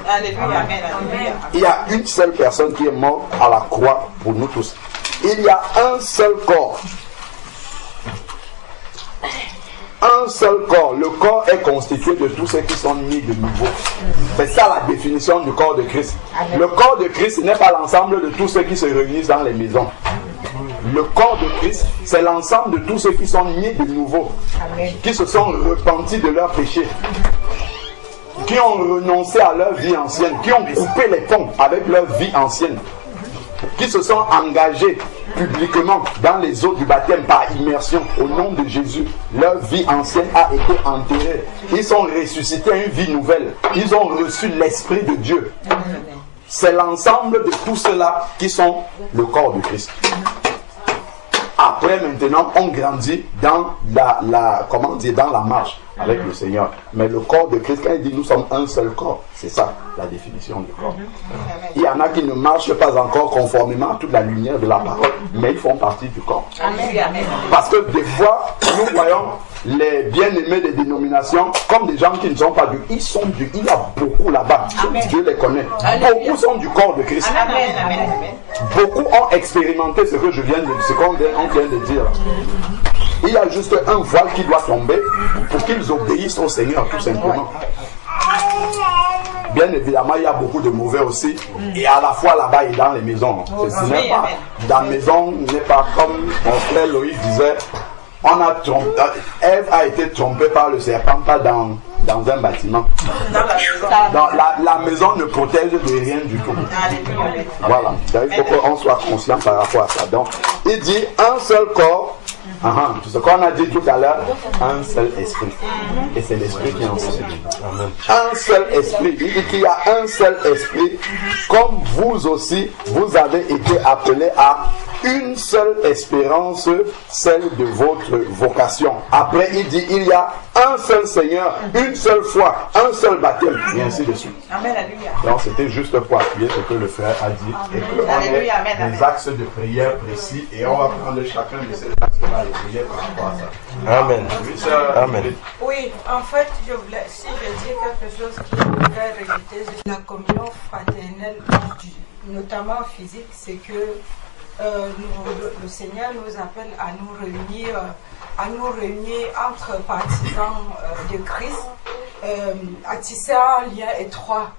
Il y a une seule personne qui est morte à la croix pour nous tous. Il y a un seul corps. Un seul corps. Le corps est constitué de tous ceux qui sont nés de nouveau. C'est ça la définition du corps de Christ. Le corps de Christ n'est pas l'ensemble de tous ceux qui se réunissent dans les maisons. Le corps de Christ, c'est l'ensemble de tous ceux qui sont nés de nouveau, qui se sont repentis de leurs péchés, qui ont renoncé à leur vie ancienne, qui ont coupé les ponts avec leur vie ancienne, qui se sont engagés publiquement dans les eaux du baptême par immersion au nom de Jésus. Leur vie ancienne a été enterrée. Ils sont ressuscités à une vie nouvelle. Ils ont reçu l'Esprit de Dieu. C'est l'ensemble de tout cela qui sont le corps de Christ. Après, maintenant, on grandit dans dans la marche. avec le Seigneur. Mais le corps de Christ, quand il dit nous sommes un seul corps, c'est ça la définition du corps. Il y en a qui ne marchent pas encore conformément à toute la lumière de la parole, mais ils font partie du corps. Parce que des fois, nous voyons les bien-aimés des dénominations comme des gens qui ne sont pas du. Ils sont du. Il y a beaucoup là-bas. Dieu les connaît. Beaucoup sont du corps de Christ. Beaucoup ont expérimenté ce que qu'on vient de dire. Il y a juste un voile qui doit tomber pour qu'ils obéissent au Seigneur, tout simplement. Bien évidemment, il y a beaucoup de mauvais aussi. Et à la fois là-bas et dans les maisons. Ce n'est pas, dans la maison, n'est pas comme mon frère Loïc disait. Ève a été trompée par le serpent, pas dans un bâtiment. La maison ne protège de rien du tout. Voilà. Il faut qu'on soit conscient par rapport à ça. Donc, il dit un seul corps. Tout ce qu'on a dit tout à l'heure, un seul esprit. Et c'est l'esprit qui enseigne. Un seul esprit. Il dit qu'il y a un seul esprit. Comme vous aussi, vous avez été appelés à une seule espérance, celle de votre vocation. Après, il dit il y a un seul Seigneur, une seule foi, un seul baptême, et ainsi de suite. Amen, alléluia. Donc, c'était juste pour appuyer ce que le frère a dit. Et que Alléluia, on ait des axes de prière précis, et on va prendre chacun de ces axes-là et prier par rapport à ça. Amen. Amen. Oui, en fait, si je dis quelque chose qui voudrait rajouter la communion fraternelle, notamment physique, c'est que le Seigneur nous appelle à nous réunir entre partisans de Christ, à tisser un lien étroit.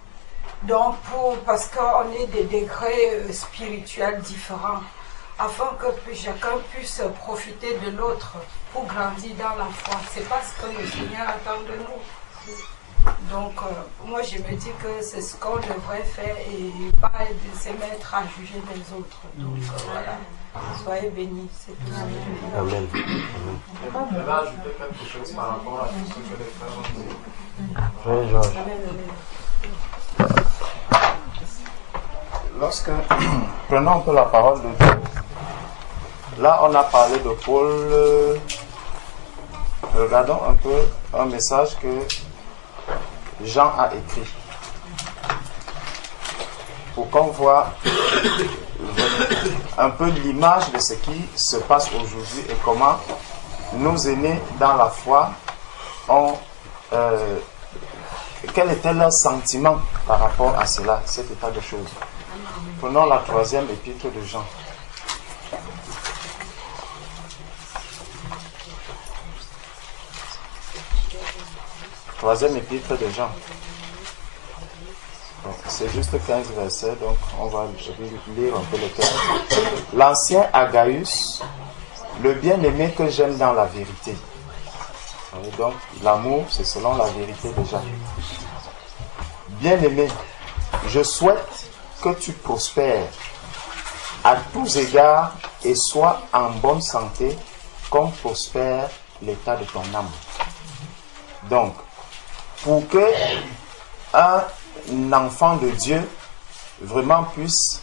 Donc, parce qu'on est des degrés spirituels différents, afin que chacun puisse profiter de l'autre pour grandir dans la foi. C'est pas ce que le Seigneur attend de nous. Donc, moi, je me dis que c'est ce qu'on devrait faire et pas de se mettre à juger les autres. Donc, voilà. Soyez bénis. C'est tout. Amen. Je vais ajouter quelque chose par rapport à tout ce que les frères ont dit. Frère Georges. Lorsque, prenons un peu la parole de Dieu. Là, on a parlé de Paul. Regardons un peu un message que Jean a écrit. Pour qu'on voit un peu l'image de ce qui se passe aujourd'hui et comment nos aînés dans la foi ont... quel était leur sentiment par rapport à cela, cet état de choses. Prenons la 3e épître de Jean. Troisième épître de Jean. C'est juste 15 versets, donc on va lire un peu le texte. L'ancien Agaius, le bien-aimé que j'aime dans la vérité. Et donc, l'amour, c'est selon la vérité déjà. Bien-aimé, je souhaite que tu prospères à tous égards et sois en bonne santé comme prospère l'état de ton âme. Donc, pour que un enfant de Dieu vraiment puisse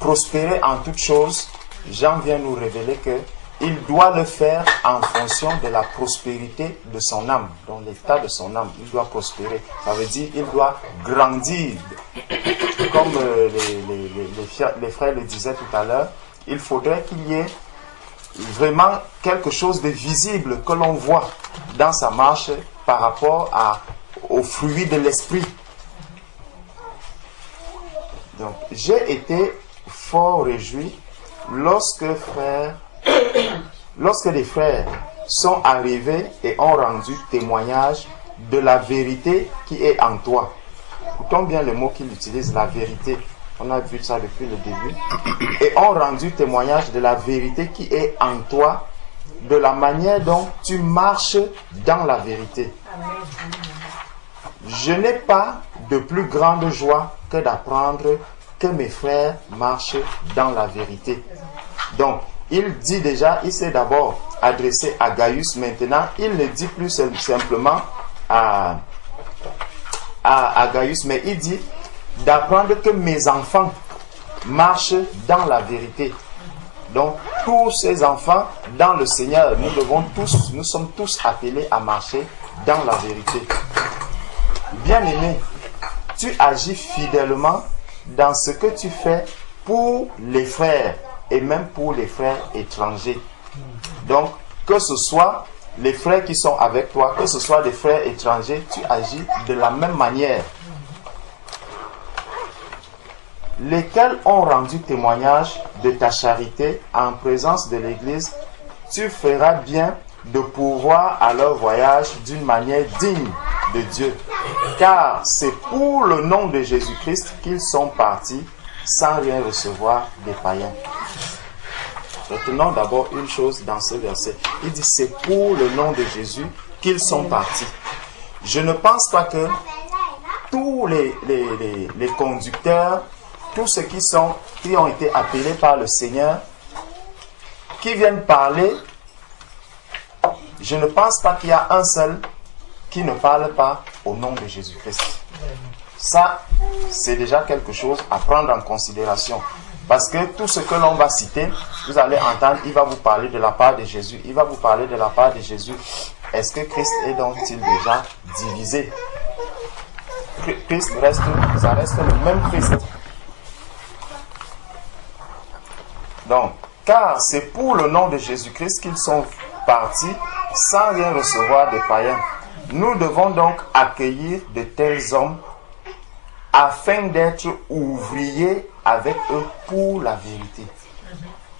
prospérer en toutes choses, Jean vient nous révéler qu'il doit le faire en fonction de la prospérité de son âme, donc l'état de son âme. Il doit prospérer. Ça veut dire qu'il doit grandir. Comme les frères le disaient tout à l'heure, il faudrait qu'il y ait vraiment quelque chose de visible que l'on voit dans sa marche par rapport aux fruits de l'esprit. Donc, j'ai été fort réjoui lorsque les frères sont arrivés et ont rendu témoignage de la vérité qui est en toi. Écoutons bien le mot qu'il utilise, la vérité. On a vu ça depuis le début. Et ont rendu témoignage de la vérité qui est en toi, de la manière dont tu marches dans la vérité. Je n'ai pas de plus grande joie que d'apprendre que mes frères marchent dans la vérité. Donc, il dit déjà, il s'est d'abord adressé à Gaius. Maintenant, il ne dit plus simplement à Gaius, mais il dit d'apprendre que mes enfants marchent dans la vérité. Donc, tous ces enfants dans le Seigneur, nous sommes tous appelés à marcher dans la vérité. Bien-aimé, tu agis fidèlement dans ce que tu fais pour les frères et même pour les frères étrangers. Donc, que ce soit les frères qui sont avec toi, que ce soit des frères étrangers, tu agis de la même manière. Lesquels ont rendu témoignage de ta charité en présence de l'Église, tu feras bien de pourvoir à leur voyage d'une manière digne de Dieu. Car c'est pour le nom de Jésus-Christ qu'ils sont partis sans rien recevoir des païens. Retenons d'abord une chose dans ce verset. Il dit c'est pour le nom de Jésus qu'ils sont partis. Je ne pense pas que tous les conducteurs, tous ceux qui ont été appelés par le Seigneur, qui viennent parler, je ne pense pas qu'il y a un seul qui ne parle pas au nom de Jésus-Christ. Ça, c'est déjà quelque chose à prendre en considération. Parce que tout ce que l'on va citer, vous allez entendre, il va vous parler de la part de Jésus. Il va vous parler de la part de Jésus. Est-ce que Christ est donc-il déjà divisé? Christ ça reste le même Christ. Donc, car c'est pour le nom de Jésus-Christ qu'ils sont partis sans rien recevoir des païens. Nous devons donc accueillir de tels hommes afin d'être ouvriers avec eux pour la vérité.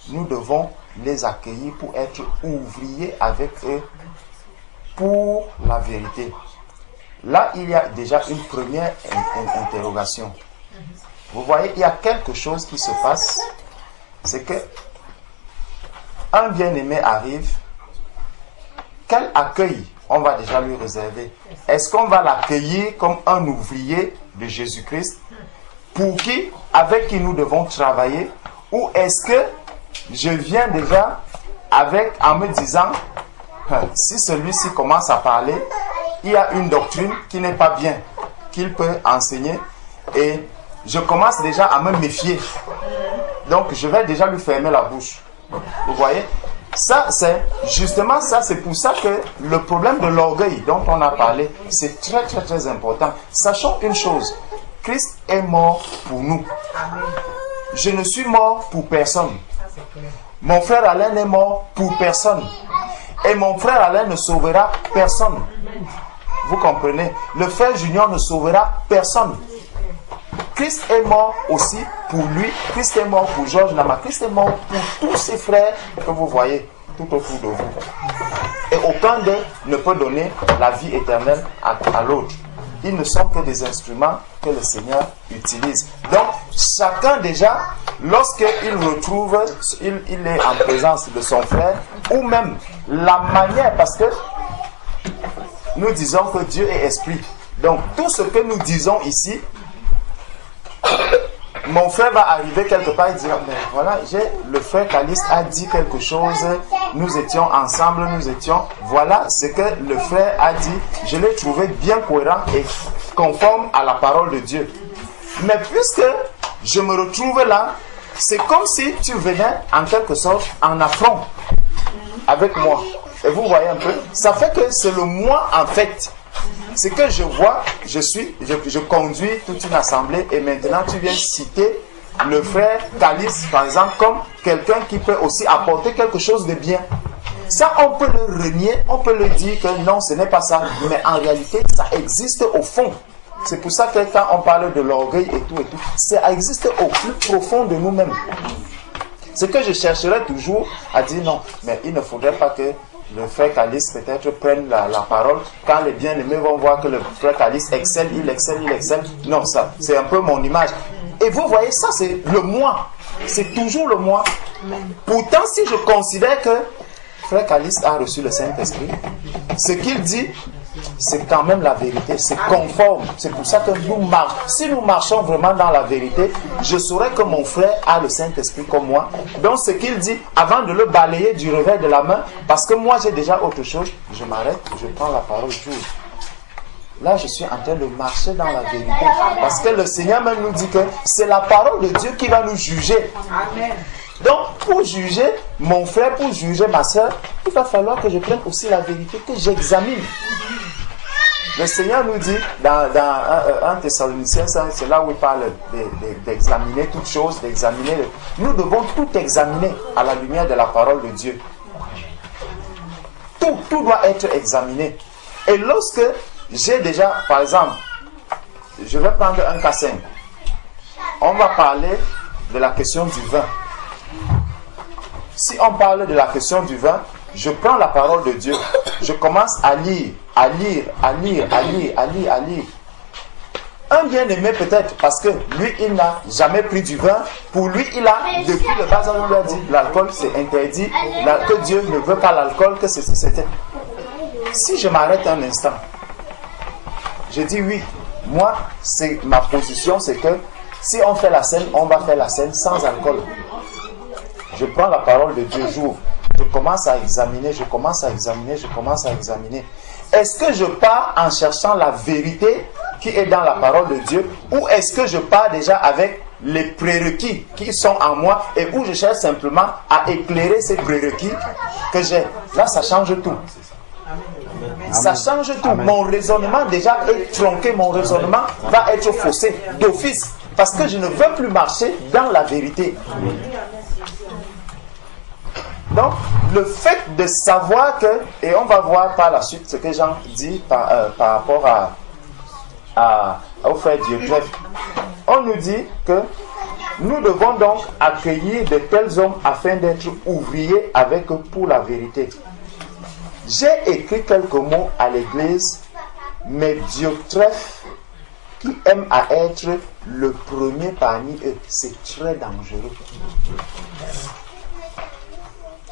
Nous devons les accueillir pour être ouvriers avec eux pour la vérité. Là, il y a déjà une première interrogation. Vous voyez, il y a quelque chose qui se passe. C'est que un bien-aimé arrive. Quel accueil on va déjà lui réserver? Est-ce qu'on va l'accueillir comme un ouvrier de Jésus-Christ avec qui nous devons travailler, ou est-ce que je viens déjà en me disant si celui-ci commence à parler, il y a une doctrine qui n'est pas bien qu'il peut enseigner et je commence déjà à me méfier, donc je vais déjà lui fermer la bouche. Vous voyez, ça c'est justement ça, c'est pour ça que le problème de l'orgueil dont on a parlé, c'est très très très important. Sachons une chose, Christ est mort pour nous. Je ne suis mort pour personne. Mon frère Alain est mort pour personne. Et mon frère Alain ne sauvera personne. Vous comprenez? Le frère Junior ne sauvera personne. Christ est mort aussi pour lui. Christ est mort pour Georges Nama. Christ est mort pour tous ses frères que vous voyez tout autour de vous. Et aucun d'eux ne peut donner la vie éternelle à l'autre. Ils ne sont que des instruments que le Seigneur utilise. Donc, chacun déjà, lorsqu'il retrouve, il est en présence de son frère, ou même la manière, parce que nous disons que Dieu est esprit. Donc, tout ce que nous disons ici, mon frère va arriver quelque part et dire, mais voilà, le frère Caliste a dit quelque chose, nous étions ensemble, voilà ce que le frère a dit, je l'ai trouvé bien cohérent et conforme à la parole de Dieu. Mais puisque je me retrouve là, c'est comme si tu venais en quelque sorte en affront avec moi. Et vous voyez un peu, ça fait que c'est le moi en fait. C'est que je vois, je conduis toute une assemblée et maintenant tu viens citer le frère Caliste, par exemple, comme quelqu'un qui peut aussi apporter quelque chose de bien. Ça, on peut le renier, on peut le dire que non, ce n'est pas ça. Mais en réalité, ça existe au fond. C'est pour ça que quand on parle de l'orgueil et tout, ça existe au plus profond de nous-mêmes. Ce que je chercherais toujours à dire non, mais il ne faudrait pas que le frère Caliste peut-être prenne la parole quand les bien-aimés vont voir que le frère Caliste excelle, il excelle. Non, ça, c'est un peu mon image. Et vous voyez, ça c'est le moi. C'est toujours le moi. Pourtant, si je considère que frère Caliste a reçu le Saint-Esprit, ce qu'il dit, c'est quand même la vérité, c'est conforme. C'est pour ça que si nous marchons vraiment dans la vérité, je saurais que mon frère a le Saint-Esprit comme moi. Donc ce qu'il dit, avant de le balayer du revers de la main, parce que moi j'ai déjà autre chose, je m'arrête, je prends la parole Dieu. Là je suis en train de marcher dans la vérité. Parce que le Seigneur même nous dit que c'est la parole de Dieu qui va nous juger. Donc, pour juger mon frère, pour juger ma soeur, il va falloir que je prenne aussi la vérité, que j'examine. Le Seigneur nous dit dans 1 Thessaloniciens, c'est là où il parle d'examiner toutes choses, d'examiner. Nous devons tout examiner à la lumière de la parole de Dieu. Tout doit être examiné. Et lorsque j'ai déjà, par exemple, je vais prendre un cas simple. On va parler de la question du vin. Si on parle de la question du vin, je prends la parole de Dieu. Je commence à lire. Un bien-aimé peut-être, parce que lui, il n'a jamais pris du vin. Pour lui, il a, depuis le bas âge, on lui a dit, l'alcool c'est interdit, que Dieu ne veut pas l'alcool, que ceci, c'était. Si je m'arrête un instant, je dis oui, moi, c'est ma position, c'est que si on fait la scène, on va faire la scène sans alcool. Je prends la parole de Dieu, j'ouvre. Je commence à examiner. Est-ce que je pars en cherchant la vérité qui est dans la parole de Dieu, ou est-ce que je pars déjà avec les prérequis qui sont en moi et où je cherche simplement à éclairer ces prérequis que j'ai? Là, ça change tout. Ça change tout. Mon raisonnement déjà est tronqué, mon raisonnement va être faussé d'office parce que je ne veux plus marcher dans la vérité. Donc, le fait de savoir que, et on va voir par la suite ce que Jean dit par rapport au frère Dieudonné, on nous dit que nous devons donc accueillir de tels hommes afin d'être ouvriers avec eux pour la vérité. J'ai écrit quelques mots à l'église, mais Diotrephe, qui aime à être le premier parmi eux, c'est très dangereux.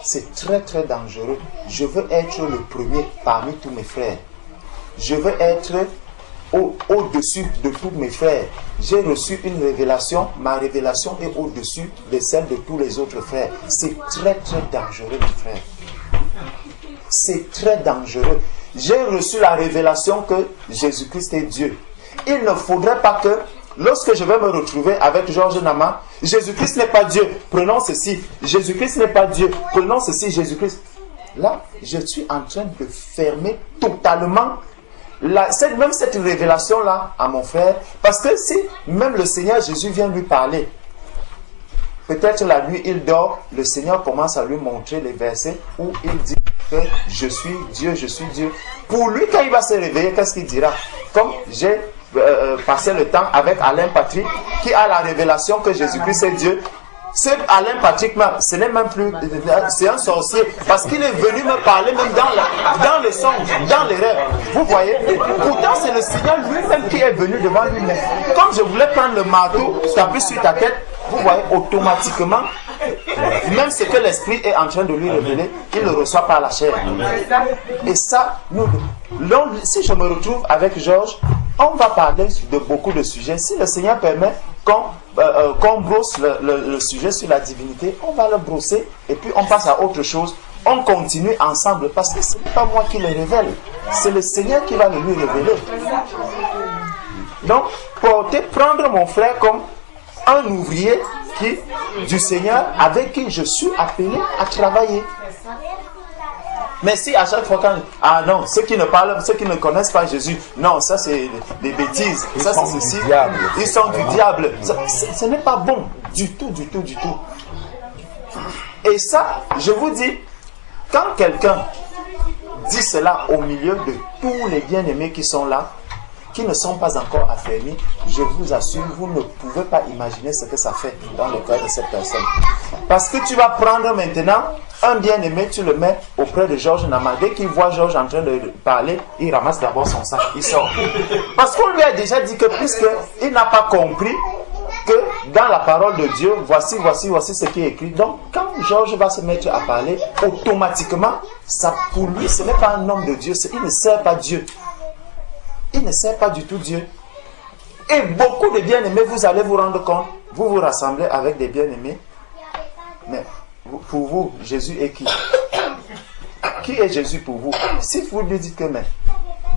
C'est très très dangereux. Je veux être le premier parmi tous mes frères. Je veux être au-dessus de tous mes frères. J'ai reçu une révélation. Ma révélation est au-dessus de celle de tous les autres frères. C'est très très dangereux, mes frères. C'est très dangereux. J'ai reçu la révélation que Jésus-Christ est Dieu. Il ne faudrait pas que, lorsque je vais me retrouver avec Georges Nama, Jésus-Christ n'est pas Dieu, prenons ceci. Jésus-Christ n'est pas Dieu, prenons ceci, Jésus-Christ. Là, je suis en train de fermer totalement même cette révélation-là à mon frère. Parce que si même le Seigneur Jésus vient lui parler, peut-être la nuit il dort, le Seigneur commence à lui montrer les versets où il dit que je suis Dieu, je suis Dieu. Pour lui, quand il va se réveiller, qu'est-ce qu'il dira? Comme j'ai passé le temps avec Alain Patrick, qui a la révélation que Jésus-Christ est Dieu. Ce Alain Patrick, ce n'est même plus, c'est un sorcier, parce qu'il est venu me parler même dans le songe, dans les rêves. Vous voyez? Pourtant, c'est le Seigneur lui-même qui est venu devant lui-même. Comme je voulais prendre le marteau, taper sur ta tête, vous voyez, automatiquement, même ce que l'esprit est en train de lui révéler, il le reçoit par la chair. Et ça, si je me retrouve avec Georges, on va parler de beaucoup de sujets. Si le Seigneur permet qu'on brosse le sujet sur la divinité, on va le brosser et puis on passe à autre chose. On continue ensemble parce que ce n'est pas moi qui le révèle, c'est le Seigneur qui va le lui révéler. Donc, prendre mon frère comme un ouvrier du Seigneur avec qui je suis appelé à travailler. Mais si à chaque fois non, ceux qui ne connaissent pas Jésus, non, ça c'est des bêtises, ça c'est ceci, ils sont du diable. Ce n'est pas bon du tout. Et ça, je vous dis, quand quelqu'un dit cela au milieu de tous les bien-aimés qui sont là, qui ne sont pas encore affermis, je vous assure, vous ne pouvez pas imaginer ce que ça fait dans le cœur de cette personne. Parce que tu vas prendre maintenant un bien-aimé, tu le mets auprès de Georges Nama. Dès qu'il voit Georges en train de parler, il ramasse d'abord son sac, il sort. Parce qu'on lui a déjà dit que puisqu'il n'a pas compris que dans la parole de Dieu, voici ce qui est écrit. Donc, quand Georges va se mettre à parler, automatiquement, ça pour lui, ce n'est pas un homme de Dieu, il ne sert pas Dieu. Il ne sert pas du tout Dieu. Et beaucoup de bien-aimés, vous allez vous rendre compte, vous vous rassemblez avec des bien-aimés, mais pour vous, Jésus est qui? Qui est Jésus pour vous? Si vous lui dites que, mais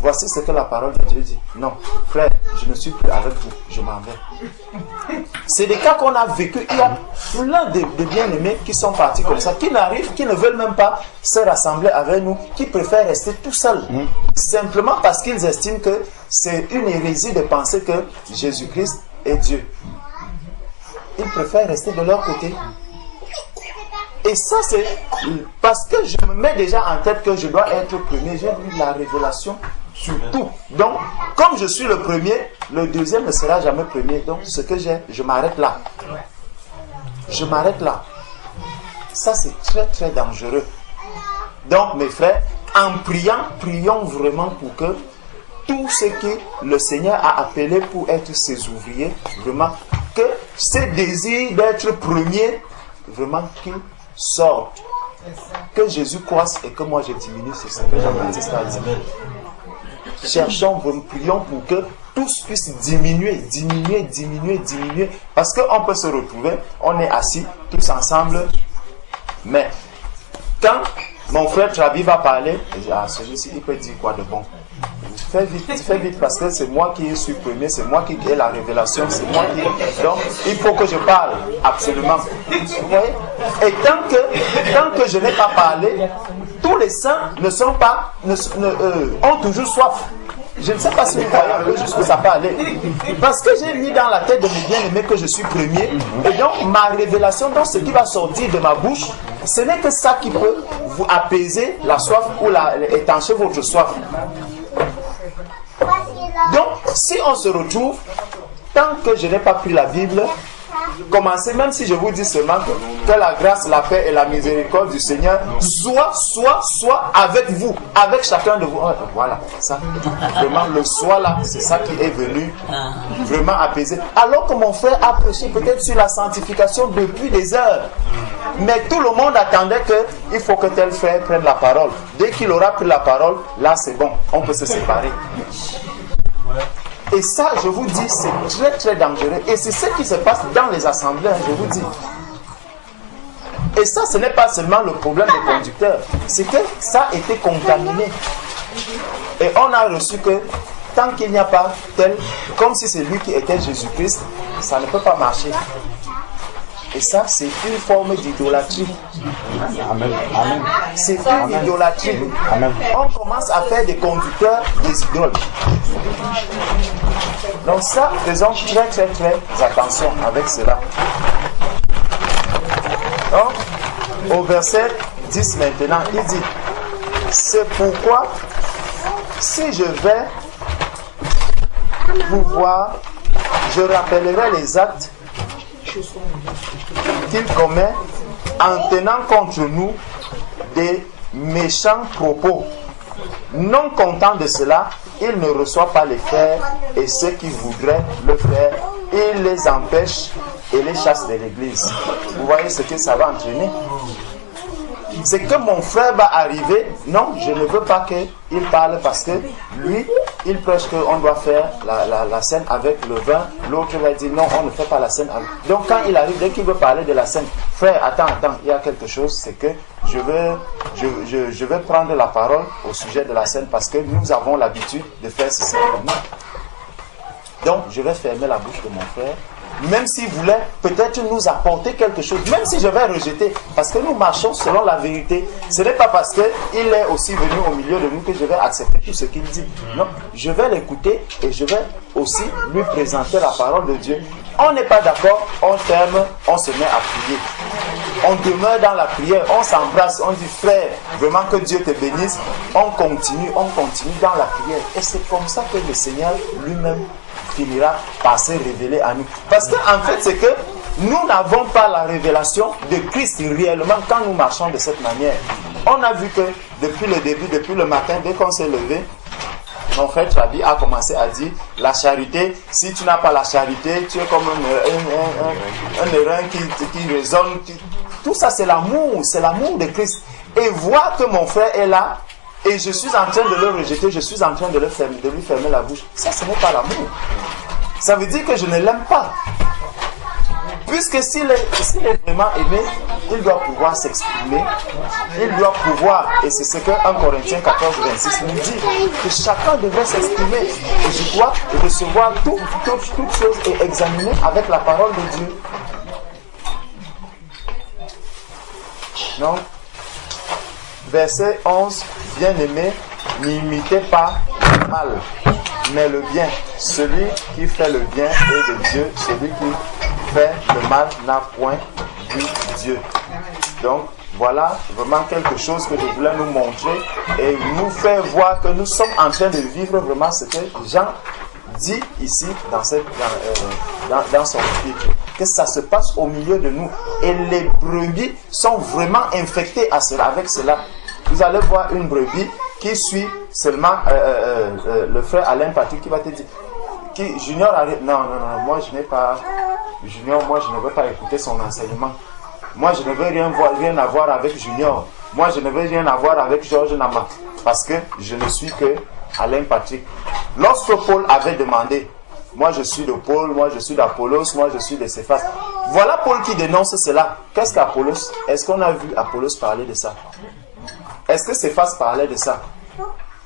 Voici ce que la parole de Dieu dit. Non, frère, je ne suis plus avec vous, je m'en vais. C'est des cas qu'on a vécu. Il y a plein de bien-aimés qui sont partis comme ça, qui n'arrivent, qui ne veulent même pas se rassembler avec nous, qui préfèrent rester tout seuls. Simplement parce qu'ils estiment que c'est une hérésie de penser que Jésus-Christ est Dieu. Ils préfèrent rester de leur côté. Et ça, c'est parce que je me mets déjà en tête que je dois être premier. J'ai eu la révélation sur tout. Donc, comme je suis le premier, le deuxième ne sera jamais premier. Donc, ce que j'ai, je m'arrête là. Je m'arrête là. Ça, c'est très, très dangereux. Donc, mes frères, en priant, prions vraiment pour que tout ce que le Seigneur a appelé pour être ses ouvriers, vraiment, que ces désirs d'être premier, vraiment, qu'ils sortent. Que Jésus croisse et que moi je diminue, c'est ce que Jean-Baptiste a dit. Cherchons, prions pour que tous puissent diminuer, parce qu'on peut se retrouver, on est assis tous ensemble, mais quand mon frère Trabi va parler, je dis, ah, celui-ci, il peut dire quoi de bon? Fais vite, parce que c'est moi qui suis premier, c'est moi qui ai la révélation, c'est moi qui... Donc, il faut que je parle, absolument. Vous voyez? Et tant que je n'ai pas parlé, tous les saints ne sont pas, ont toujours soif. Je ne sais pas si vous voyez un peu jusqu'où ça peut aller. Parce que j'ai mis dans la tête de mes bien-aimés que je suis premier. Et donc, ma révélation, donc ce qui va sortir de ma bouche, ce n'est que ça qui peut vous apaiser la soif ou étancher votre soif. Donc, si on se retrouve, tant que je n'ai pas pris la Bible, commencez, même si je vous dis seulement que la grâce, la paix et la miséricorde du Seigneur soit avec vous, avec chacun de vous. Voilà, ça. Vraiment, le soit là, c'est ça qui est venu vraiment apaiser. Alors que mon frère a prêché peut-être sur la sanctification depuis des heures. Mais tout le monde attendait qu'il faut que tel frère prenne la parole. Dès qu'il aura pris la parole, là c'est bon, on peut se séparer. Et ça, je vous dis, c'est très très dangereux. Et c'est ce qui se passe dans les assemblées, je vous dis. Et ça, ce n'est pas seulement le problème des conducteurs. C'est que ça a été contaminé. Et on a reçu que tant qu'il n'y a pas tel, comme si c'est lui qui était Jésus-Christ, ça ne peut pas marcher. Et ça, c'est une forme d'idolâtrie. Amen. C'est une idolâtrie. Amen. On commence à faire des conducteurs des idoles. Donc ça, faisons très très très attention avec cela. Donc, au verset 10 maintenant, il dit, c'est pourquoi, si je vais vous voir, je rappellerai les actes qu'il commet en tenant contre nous des méchants propos. Non content de cela, il ne reçoit pas les frères et ceux qui voudraient le faire, il les empêche et les chasse de l'église. Vous voyez ce que ça va entraîner? C'est que mon frère va arriver, non, je ne veux pas qu'il parle parce que lui, il prêche qu'on doit faire la scène avec le vin, l'autre va dire non, on ne fait pas la scène avec... Donc quand il arrive, dès qu'il veut parler de la scène, frère, attends, il y a quelque chose, c'est que je vais prendre la parole au sujet de la scène parce que nous avons l'habitude de faire ce sacrement. Donc je vais fermer la bouche de mon frère. Même s'il voulait peut-être nous apporter quelque chose, même si je vais rejeter, parce que nous marchons selon la vérité. Ce n'est pas parce qu'il est aussi venu au milieu de nous que je vais accepter tout ce qu'il dit. Non, je vais l'écouter et je vais aussi lui présenter la parole de Dieu. On n'est pas d'accord, on ferme, on se met à prier. On demeure dans la prière, on s'embrasse, on dit frère, vraiment que Dieu te bénisse. On continue dans la prière. Et c'est comme ça que le Seigneur lui-même finira par se révéler à nous. Parce qu'en fait, c'est que nous n'avons pas la révélation de Christ réellement quand nous marchons de cette manière. On a vu que depuis le début, depuis le matin, dès qu'on s'est levé, mon frère Trabi a commencé à dire la charité, si tu n'as pas la charité, tu es comme un airain qui résonne. Tout ça, c'est l'amour de Christ. Et voir que mon frère est là, et je suis en train de le rejeter, je suis en train de lui fermer la bouche. Ça, ce n'est pas l'amour. Ça veut dire que je ne l'aime pas. Puisque s'il est vraiment aimé, il doit pouvoir s'exprimer, il doit pouvoir, et c'est ce que 1 Corinthiens 14, 26 nous dit, que chacun devrait s'exprimer, et je dois recevoir toutes choses et examiner avec la parole de Dieu. Donc, verset 11, bien-aimé, n'imitez pas le mal, mais le bien. Celui qui fait le bien est de Dieu, celui qui fait le mal n'a point vu Dieu. Donc, voilà vraiment quelque chose que je voulais nous montrer et nous faire voir que nous sommes en train de vivre vraiment ce que Jean dit ici dans son livre, que ça se passe au milieu de nous et les brebis sont vraiment infectées avec cela. Vous allez voir une brebis qui suit seulement le frère Alain Patrick qui va te dire Junior arrive, non, moi je n'ai pas Junior, moi je ne veux pas écouter son enseignement, moi je ne veux rien avoir avec Junior, moi je ne veux rien avoir avec Georges Nama, parce que je ne suis que Alain Patrick. Lorsque Paul avait demandé, moi je suis de Paul, moi je suis d'Apollos, moi je suis de Céphas, voilà Paul qui dénonce cela. Qu'est-ce qu'Apollos? Est-ce qu'on a vu Apollos parler de ça? Est-ce que Céphas parlait de ça?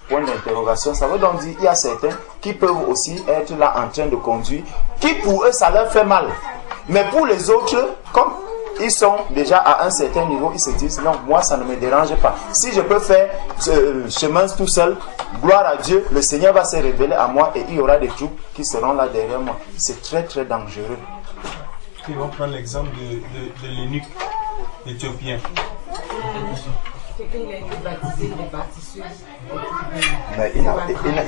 Point d'interrogation. Ça veut donc dire qu'il y a certains qui peuvent aussi être là en train de conduire, qui pour eux ça leur fait mal. Mais pour les autres, comme ils sont déjà à un certain niveau, ils se disent non, moi ça ne me dérange pas. Si je peux faire ce chemin tout seul, gloire à Dieu, le Seigneur va se révéler à moi et il y aura des troupes qui seront là derrière moi. C'est très très dangereux. Ils vont prendre l'exemple de l'eunuque éthiopien. Quelqu'un a été baptisé, il est baptisé. Mais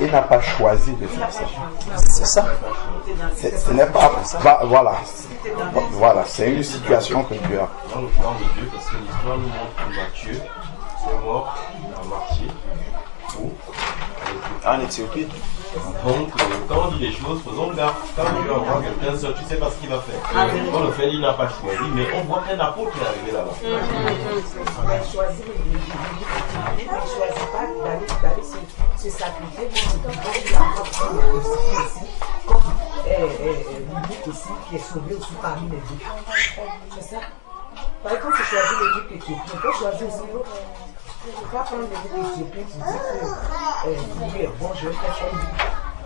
il n'a pas choisi de faire ça. C'est ça. Ce n'est pas voilà. Voilà, c'est une situation que Dieu a. Dans le plan de Dieu, parce que l'histoire nous montre que Matthieu est mort à marcher En Éthiopie. Donc, quand on dit les choses, faisons gaffe. Quand Dieu envoie quelqu'un seul, tu ne sais pas ce qu'il va faire. Quand le fait, il n'a pas choisi, mais on voit qu'un apôtre est arrivé là-bas. On a choisi, il ne choisit pas d'aller se sacrifier, mais il a apporté aussi, comme l'unique aussi, qui est sauvé aussi parmi les deux. C'est ça. Par exemple, tu choisis l'unique éthiopien, tu peux choisir aussi l'autre. Je ne peux pas prendre l'unique éthiopien qui dit que lui est bon, je vais faire choisir.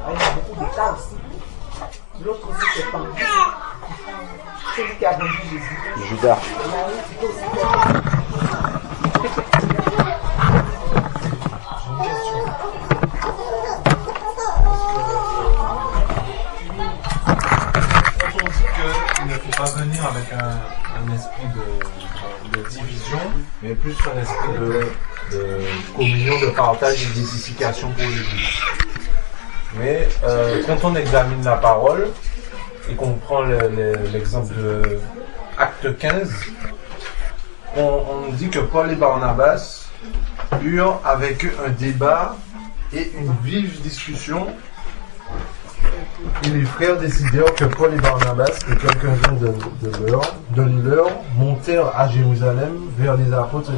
Il y a beaucoup de cas aussi. L'autre aussi, c'est pendu. Celui qui a vendu Jésus. Judas. Il ne faut pas venir avec un esprit de division, mais plus un esprit de communion, de partage et d'édification pour l'Église. Mais quand on examine la parole et qu'on prend l'exemple de Acte 15, on dit que Paul et Barnabas eurent avec eux un débat et une vive discussion. Et les frères décidèrent que Paul et Barnabas et quelques-uns de leur montèrent à Jérusalem vers les apôtres et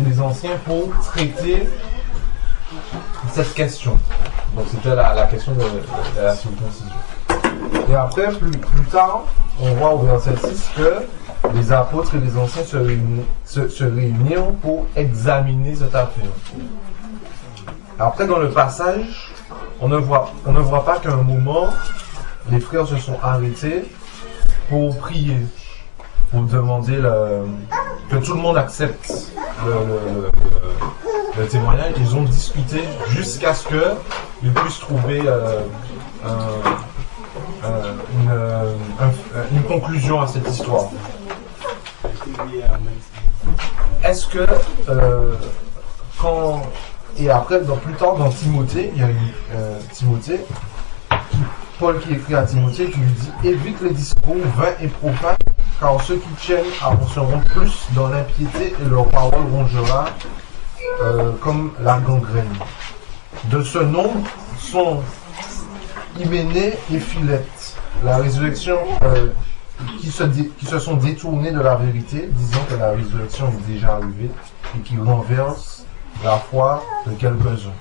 les anciens pour traiter cette question. Donc c'était la question de la circoncision. Et après, plus tard, on voit au verset 6 que les apôtres et les anciens se réunirent pour examiner cette affaire. Après, dans le passage, on ne voit pas qu'à un moment, les frères se sont arrêtés pour prier, pour demander que tout le monde accepte le témoignage. Ils ont discuté jusqu'à ce qu'ils puissent trouver une conclusion à cette histoire. Est-ce que et après, plus tard, dans Timothée, il y a Timothée, Paul qui écrit à Timothée, qui lui dit « Évite les discours vains et profanes, car ceux qui tiennent avanceront plus dans l'impiété et leur parole rongera comme la gangrène. De ce nombre sont Hyménée et Philette, la résurrection qui se sont détournés de la vérité, disant que la résurrection est déjà arrivée et qui renversent la foi de quelques-uns. »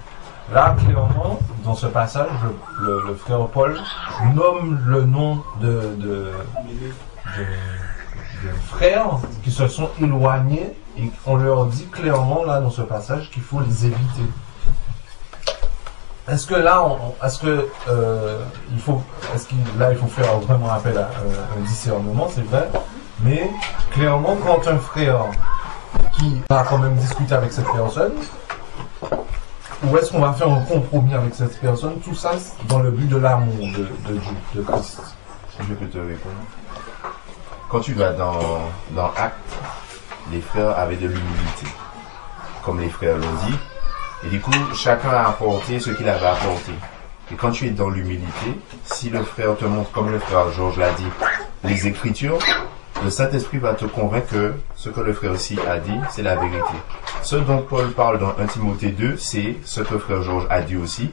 Là, clairement, dans ce passage, le frère Paul nomme le nom frères qui se sont éloignés et on leur dit clairement là dans ce passage qu'il faut les éviter. Est-ce que là, il faut faire vraiment appel à un discernement, c'est vrai, mais clairement quand un frère qui va quand même discuter avec cette personne, ou est-ce qu'on va faire un compromis avec cette personne, tout ça dans le but de l'amour de Dieu, de Christ? Si je peux te répondre. Quand tu vas dans Actes, les frères avaient de l'humilité, comme les frères l'ont dit. Et du coup, chacun a apporté ce qu'il avait apporté. Et quand tu es dans l'humilité, si le frère te montre, comme le frère Georges l'a dit, les Écritures, le Saint-Esprit va te convaincre que ce que le frère aussi a dit, c'est la vérité. Ce dont Paul parle dans 1 Timothée 2, c'est ce que le frère Georges a dit aussi.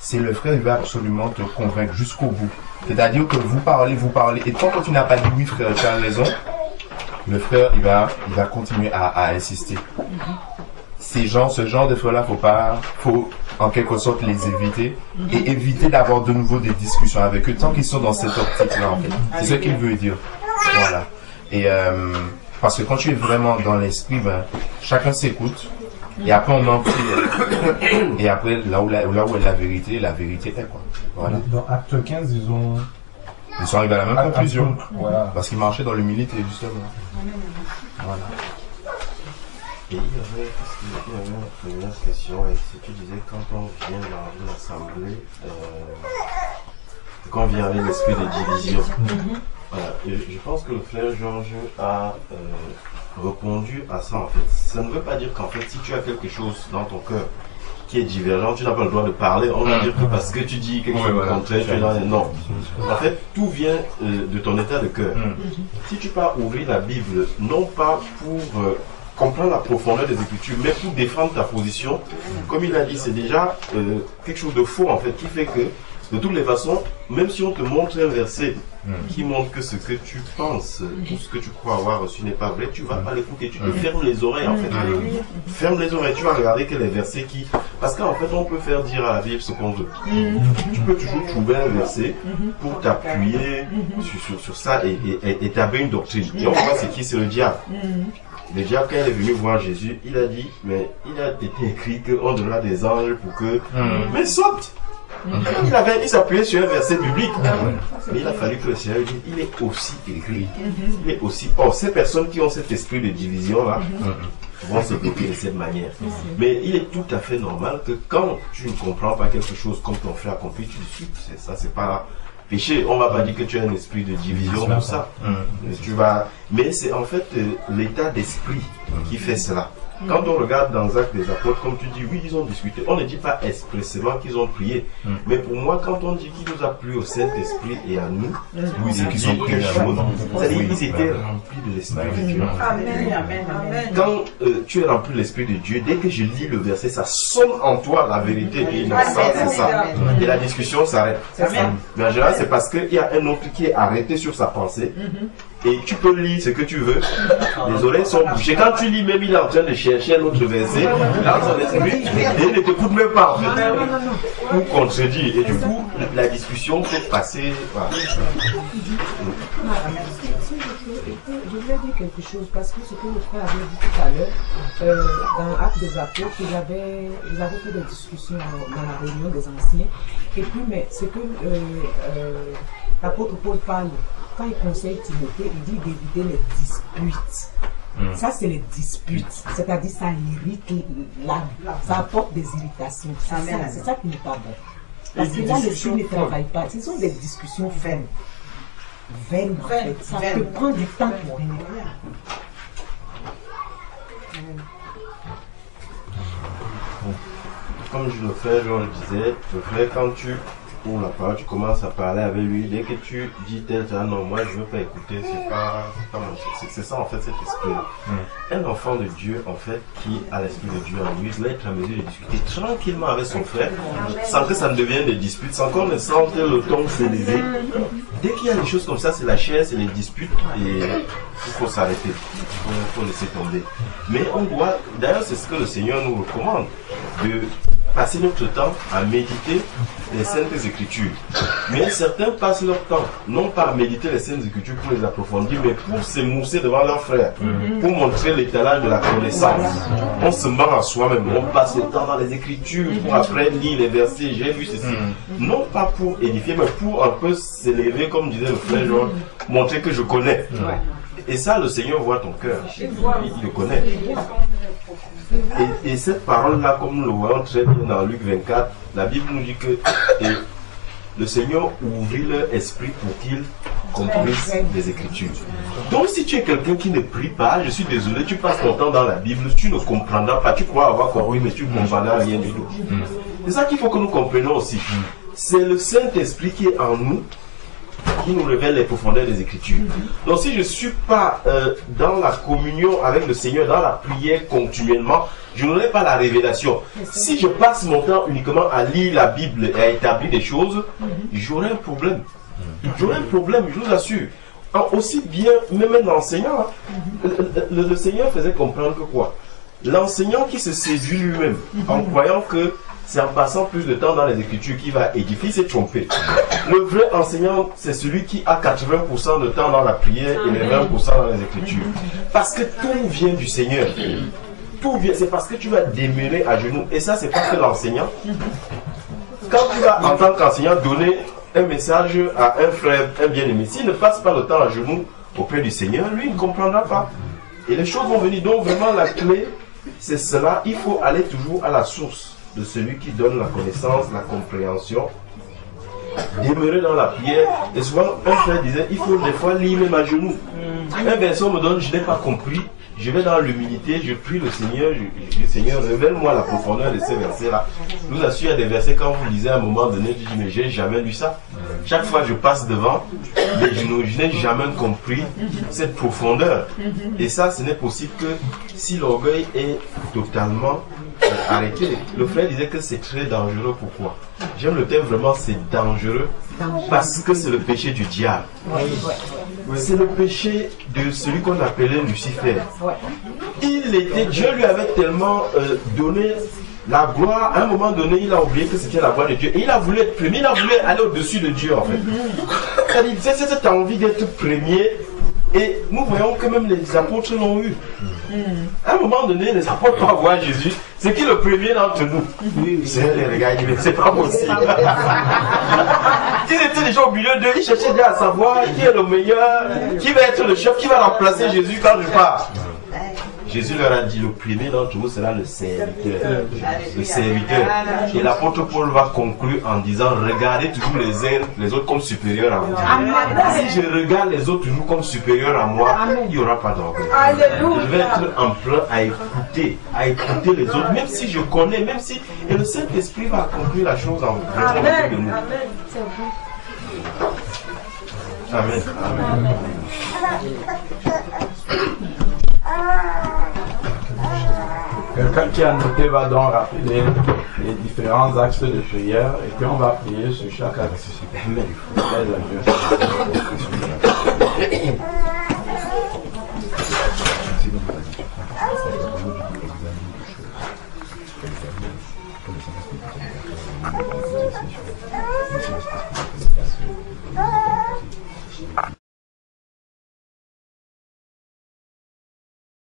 C'est le frère, il va absolument te convaincre jusqu'au bout. C'est-à-dire que vous parlez, et tant que tu n'as pas dit oui frère, tu as raison, le frère, il va continuer à insister. Ce genre de frères-là, faut en quelque sorte les éviter et éviter d'avoir de nouveau des discussions avec eux tant qu'ils sont dans cette optique-là en fait. C'est ce qu'il veut dire. Voilà. Et parce que quand tu es vraiment dans l'esprit, chacun s'écoute et après on en prie. Et après là où est la vérité est quoi. Voilà. Dans Acte 15, ils sont arrivés à la même conclusion. Voilà. Parce qu'ils marchaient dans l'humilité justement. Voilà. Et il y avait une première question, et si tu disais quand on vient dans une assemblée, quand on vient avec l'esprit de division. Voilà. Et je pense que le frère Georges a répondu à ça en fait. Ça ne veut pas dire qu'en fait si tu as quelque chose dans ton cœur qui est divergent, tu n'as pas le droit de parler, on va dire que parce que tu dis quelque chose de contraire, tu es là, non. En fait, tout vient de ton état de cœur. Si tu pars ouvrir la Bible, non pas pour comprendre la profondeur des Écritures, mais pour défendre ta position, comme il a dit, c'est déjà quelque chose de faux en fait, qui fait que, de toutes les façons, même si on te montre un verset qui montre que ce que tu penses ou ce que tu crois avoir reçu n'est pas vrai, tu vas pas l'écouter, tu te fermes les oreilles en fait. Ferme les oreilles, tu vas regarder que les versets qui... Parce qu'en fait, on peut faire dire à la Bible ce qu'on veut. Tu peux toujours trouver un verset pour t'appuyer sur ça et établir une doctrine. Et on voit c'est qui, c'est le diable. Le diable, quand il est venu voir Jésus, il a dit, mais il a été écrit qu'on donnera des anges pour que... Mais saute! Il s'appuyait sur un verset biblique. Mais il a fallu que le Seigneur dise, il est aussi écrit. Il est aussi... Or, ces personnes qui ont cet esprit de division-là vont se bloquer de cette manière. Mais il est tout à fait normal que quand tu ne comprends pas quelque chose comme ton frère a compris, tu discutes. Ça, c'est pas... péché, on va pas dire que tu as un esprit de division pour ça. Mais c'est en fait l'état d'esprit qui fait cela. Quand on regarde dans Actes des Apôtres, comme tu dis, oui, ils ont discuté. On ne dit pas expressément qu'ils ont prié. Mais pour moi, quand on dit qu'il nous a plu au Saint-Esprit et à nous, oui, c'est qu'ils ont prié c'est-à-dire qu'ils étaient remplis de l'Esprit de Dieu. Quand tu es rempli de l'Esprit de Dieu, dès que je lis le verset, ça sonne en toi la vérité et l'innocence, c'est ça. Et la discussion s'arrête. Mais en général, c'est parce qu'il y a un autre qui est arrêté sur sa pensée. Et tu peux lire ce que tu veux. Les oreilles sont bouchées. Quand tu lis, même il est en train de chercher un autre verset dans son esprit. Et il ne t'écoute même pas en fait. Ou contredit. Et du coup, la discussion peut passer. Voilà. Je voulais dire quelque chose parce que ce que le frère avait dit tout à l'heure, dans Actes des Apôtres, ils avaient fait des discussions dans la réunion des anciens. Et puis, mais ce que l'apôtre Paul parle, quand il conseille Timothée, il dit d'éviter les disputes. Ça, c'est les disputes. C'est-à-dire, ça irrite l'âme. Ça apporte des irritations. C'est ça qui n'est pas bon. Parce que là, l'esprit ne travaille pas. Ce sont des discussions vaines. Vaines, en fait. Ça peut prendre du temps pour rien. Comme je le fais, je disais, le frère, quand tu ouvres la parole, tu commences à parler avec lui, dès que tu dis tel, non, moi je veux pas écouter, c'est pas mon truc. C'est ça en fait, cet esprit-là. Un enfant de Dieu, en fait, qui a l'esprit de Dieu en lui, doit être en mesure de discuter tranquillement avec son frère, sans que ça ne devienne des disputes, sans qu'on ne sente le ton s'élever. Dès qu'il y a des choses comme ça, c'est la chair, c'est les disputes, et il faut s'arrêter, il faut laisser tomber. Mais on doit, d'ailleurs c'est ce que le Seigneur nous recommande, passer notre temps à méditer les Saintes Écritures. Mais certains passent leur temps, non pas à méditer les Saintes Écritures pour les approfondir, mais pour s'émousser devant leurs frères, pour montrer l'étalage de la connaissance. On se ment à soi-même, on passe le temps dans les Écritures pour après lire les versets, j'ai vu ceci. Non pas pour édifier, mais pour un peu s'élever, comme disait le frère Georges, montrer que je connais. Et ça, le Seigneur voit ton cœur, il le connaît. Et cette parole-là, comme nous le voyons très bien dans Luc 24, la Bible nous dit que le Seigneur ouvrit leur esprit pour qu'ils comprennent les Écritures. Donc si tu es quelqu'un qui ne prie pas, je suis désolé, tu passes ton temps dans la Bible, tu ne comprendras pas, tu crois avoir compris, mais tu ne comprendras rien du tout. C'est ça qu'il faut que nous comprenions aussi. C'est le Saint-Esprit qui est en nous, qui nous révèle les profondeurs des Écritures. Donc si je ne suis pas dans la communion avec le Seigneur, dans la prière continuellement, je n'aurai pas la révélation. Si je passe mon temps uniquement à lire la Bible et à établir des choses, j'aurai un problème. J'aurai un problème, je vous assure. Alors, aussi bien, même un enseignant, le Seigneur faisait comprendre que quoi? L'enseignant qui se séduit lui-même en croyant que c'est en passant plus de temps dans les Écritures qu'il va édifier, s'est trompé. Le vrai enseignant, c'est celui qui a 80% de temps dans la prière et les 20% dans les Écritures. Parce que tout vient du Seigneur. Tout vient, c'est parce que tu vas demeurer à genoux. Et ça, c'est pas que l'enseignant. Quand tu vas, en tant qu'enseignant, donner un message à un frère, un bien-aimé, s'il ne passe pas le temps à genoux auprès du Seigneur, lui, il ne comprendra pas. Et les choses vont venir. Donc, vraiment, la clé, c'est cela. Il faut aller toujours à la source de celui qui donne la connaissance, la compréhension, demeurer dans la prière. Et souvent, un frère disait, il faut des fois lire même à genoux. Un verset me donne, je n'ai pas compris, je vais dans l'humilité, je prie le Seigneur, je dis, Seigneur, révèle-moi la profondeur de ces versets-là. Je vous assure, il y a des versets, quand vous lisez à un moment donné, je dis, mais j'ai jamais lu ça. Chaque fois, je passe devant, mais je n'ai jamais compris cette profondeur. Et ça, ce n'est possible que si l'orgueil est totalement arrêté. Le frère disait que c'est très dangereux. Pourquoi? J'aime le terme vraiment, c'est dangereux parce que c'est le péché du diable. C'est le péché de celui qu'on appelait Lucifer. Dieu lui avait tellement donné la gloire. À un moment donné, il a oublié que c'était la gloire de Dieu. Et il a voulu être premier, il a voulu aller au-dessus de Dieu en fait. C'est cette envie d'être premier. Et nous voyons que même les apôtres l'ont eu. À un moment donné, les apôtres vont voir Jésus. C'est qui le premier d'entre nous? C'est les regards, mais c'est pas possible. Ils étaient déjà au milieu d'eux, ils cherchaient déjà à savoir qui est le meilleur, qui va être le chef, qui va remplacer Jésus quand je pars. Jésus leur a dit, le premier d'entre vous sera le serviteur. Le serviteur. Et l'apôtre Paul va conclure en disant, regardez toujours les autres comme supérieurs à vous. Si je regarde les autres toujours comme supérieurs à moi, il n'y aura pas d'orgueil. Je vais être en plein à écouter les autres, même si je connais, même si... Et le Saint-Esprit va accomplir la chose en raison de nous. Amen. Amen. Quelqu'un qui a noté va donc rappeler les différents axes de prière et puis on va prier sur chaque axe. Amen.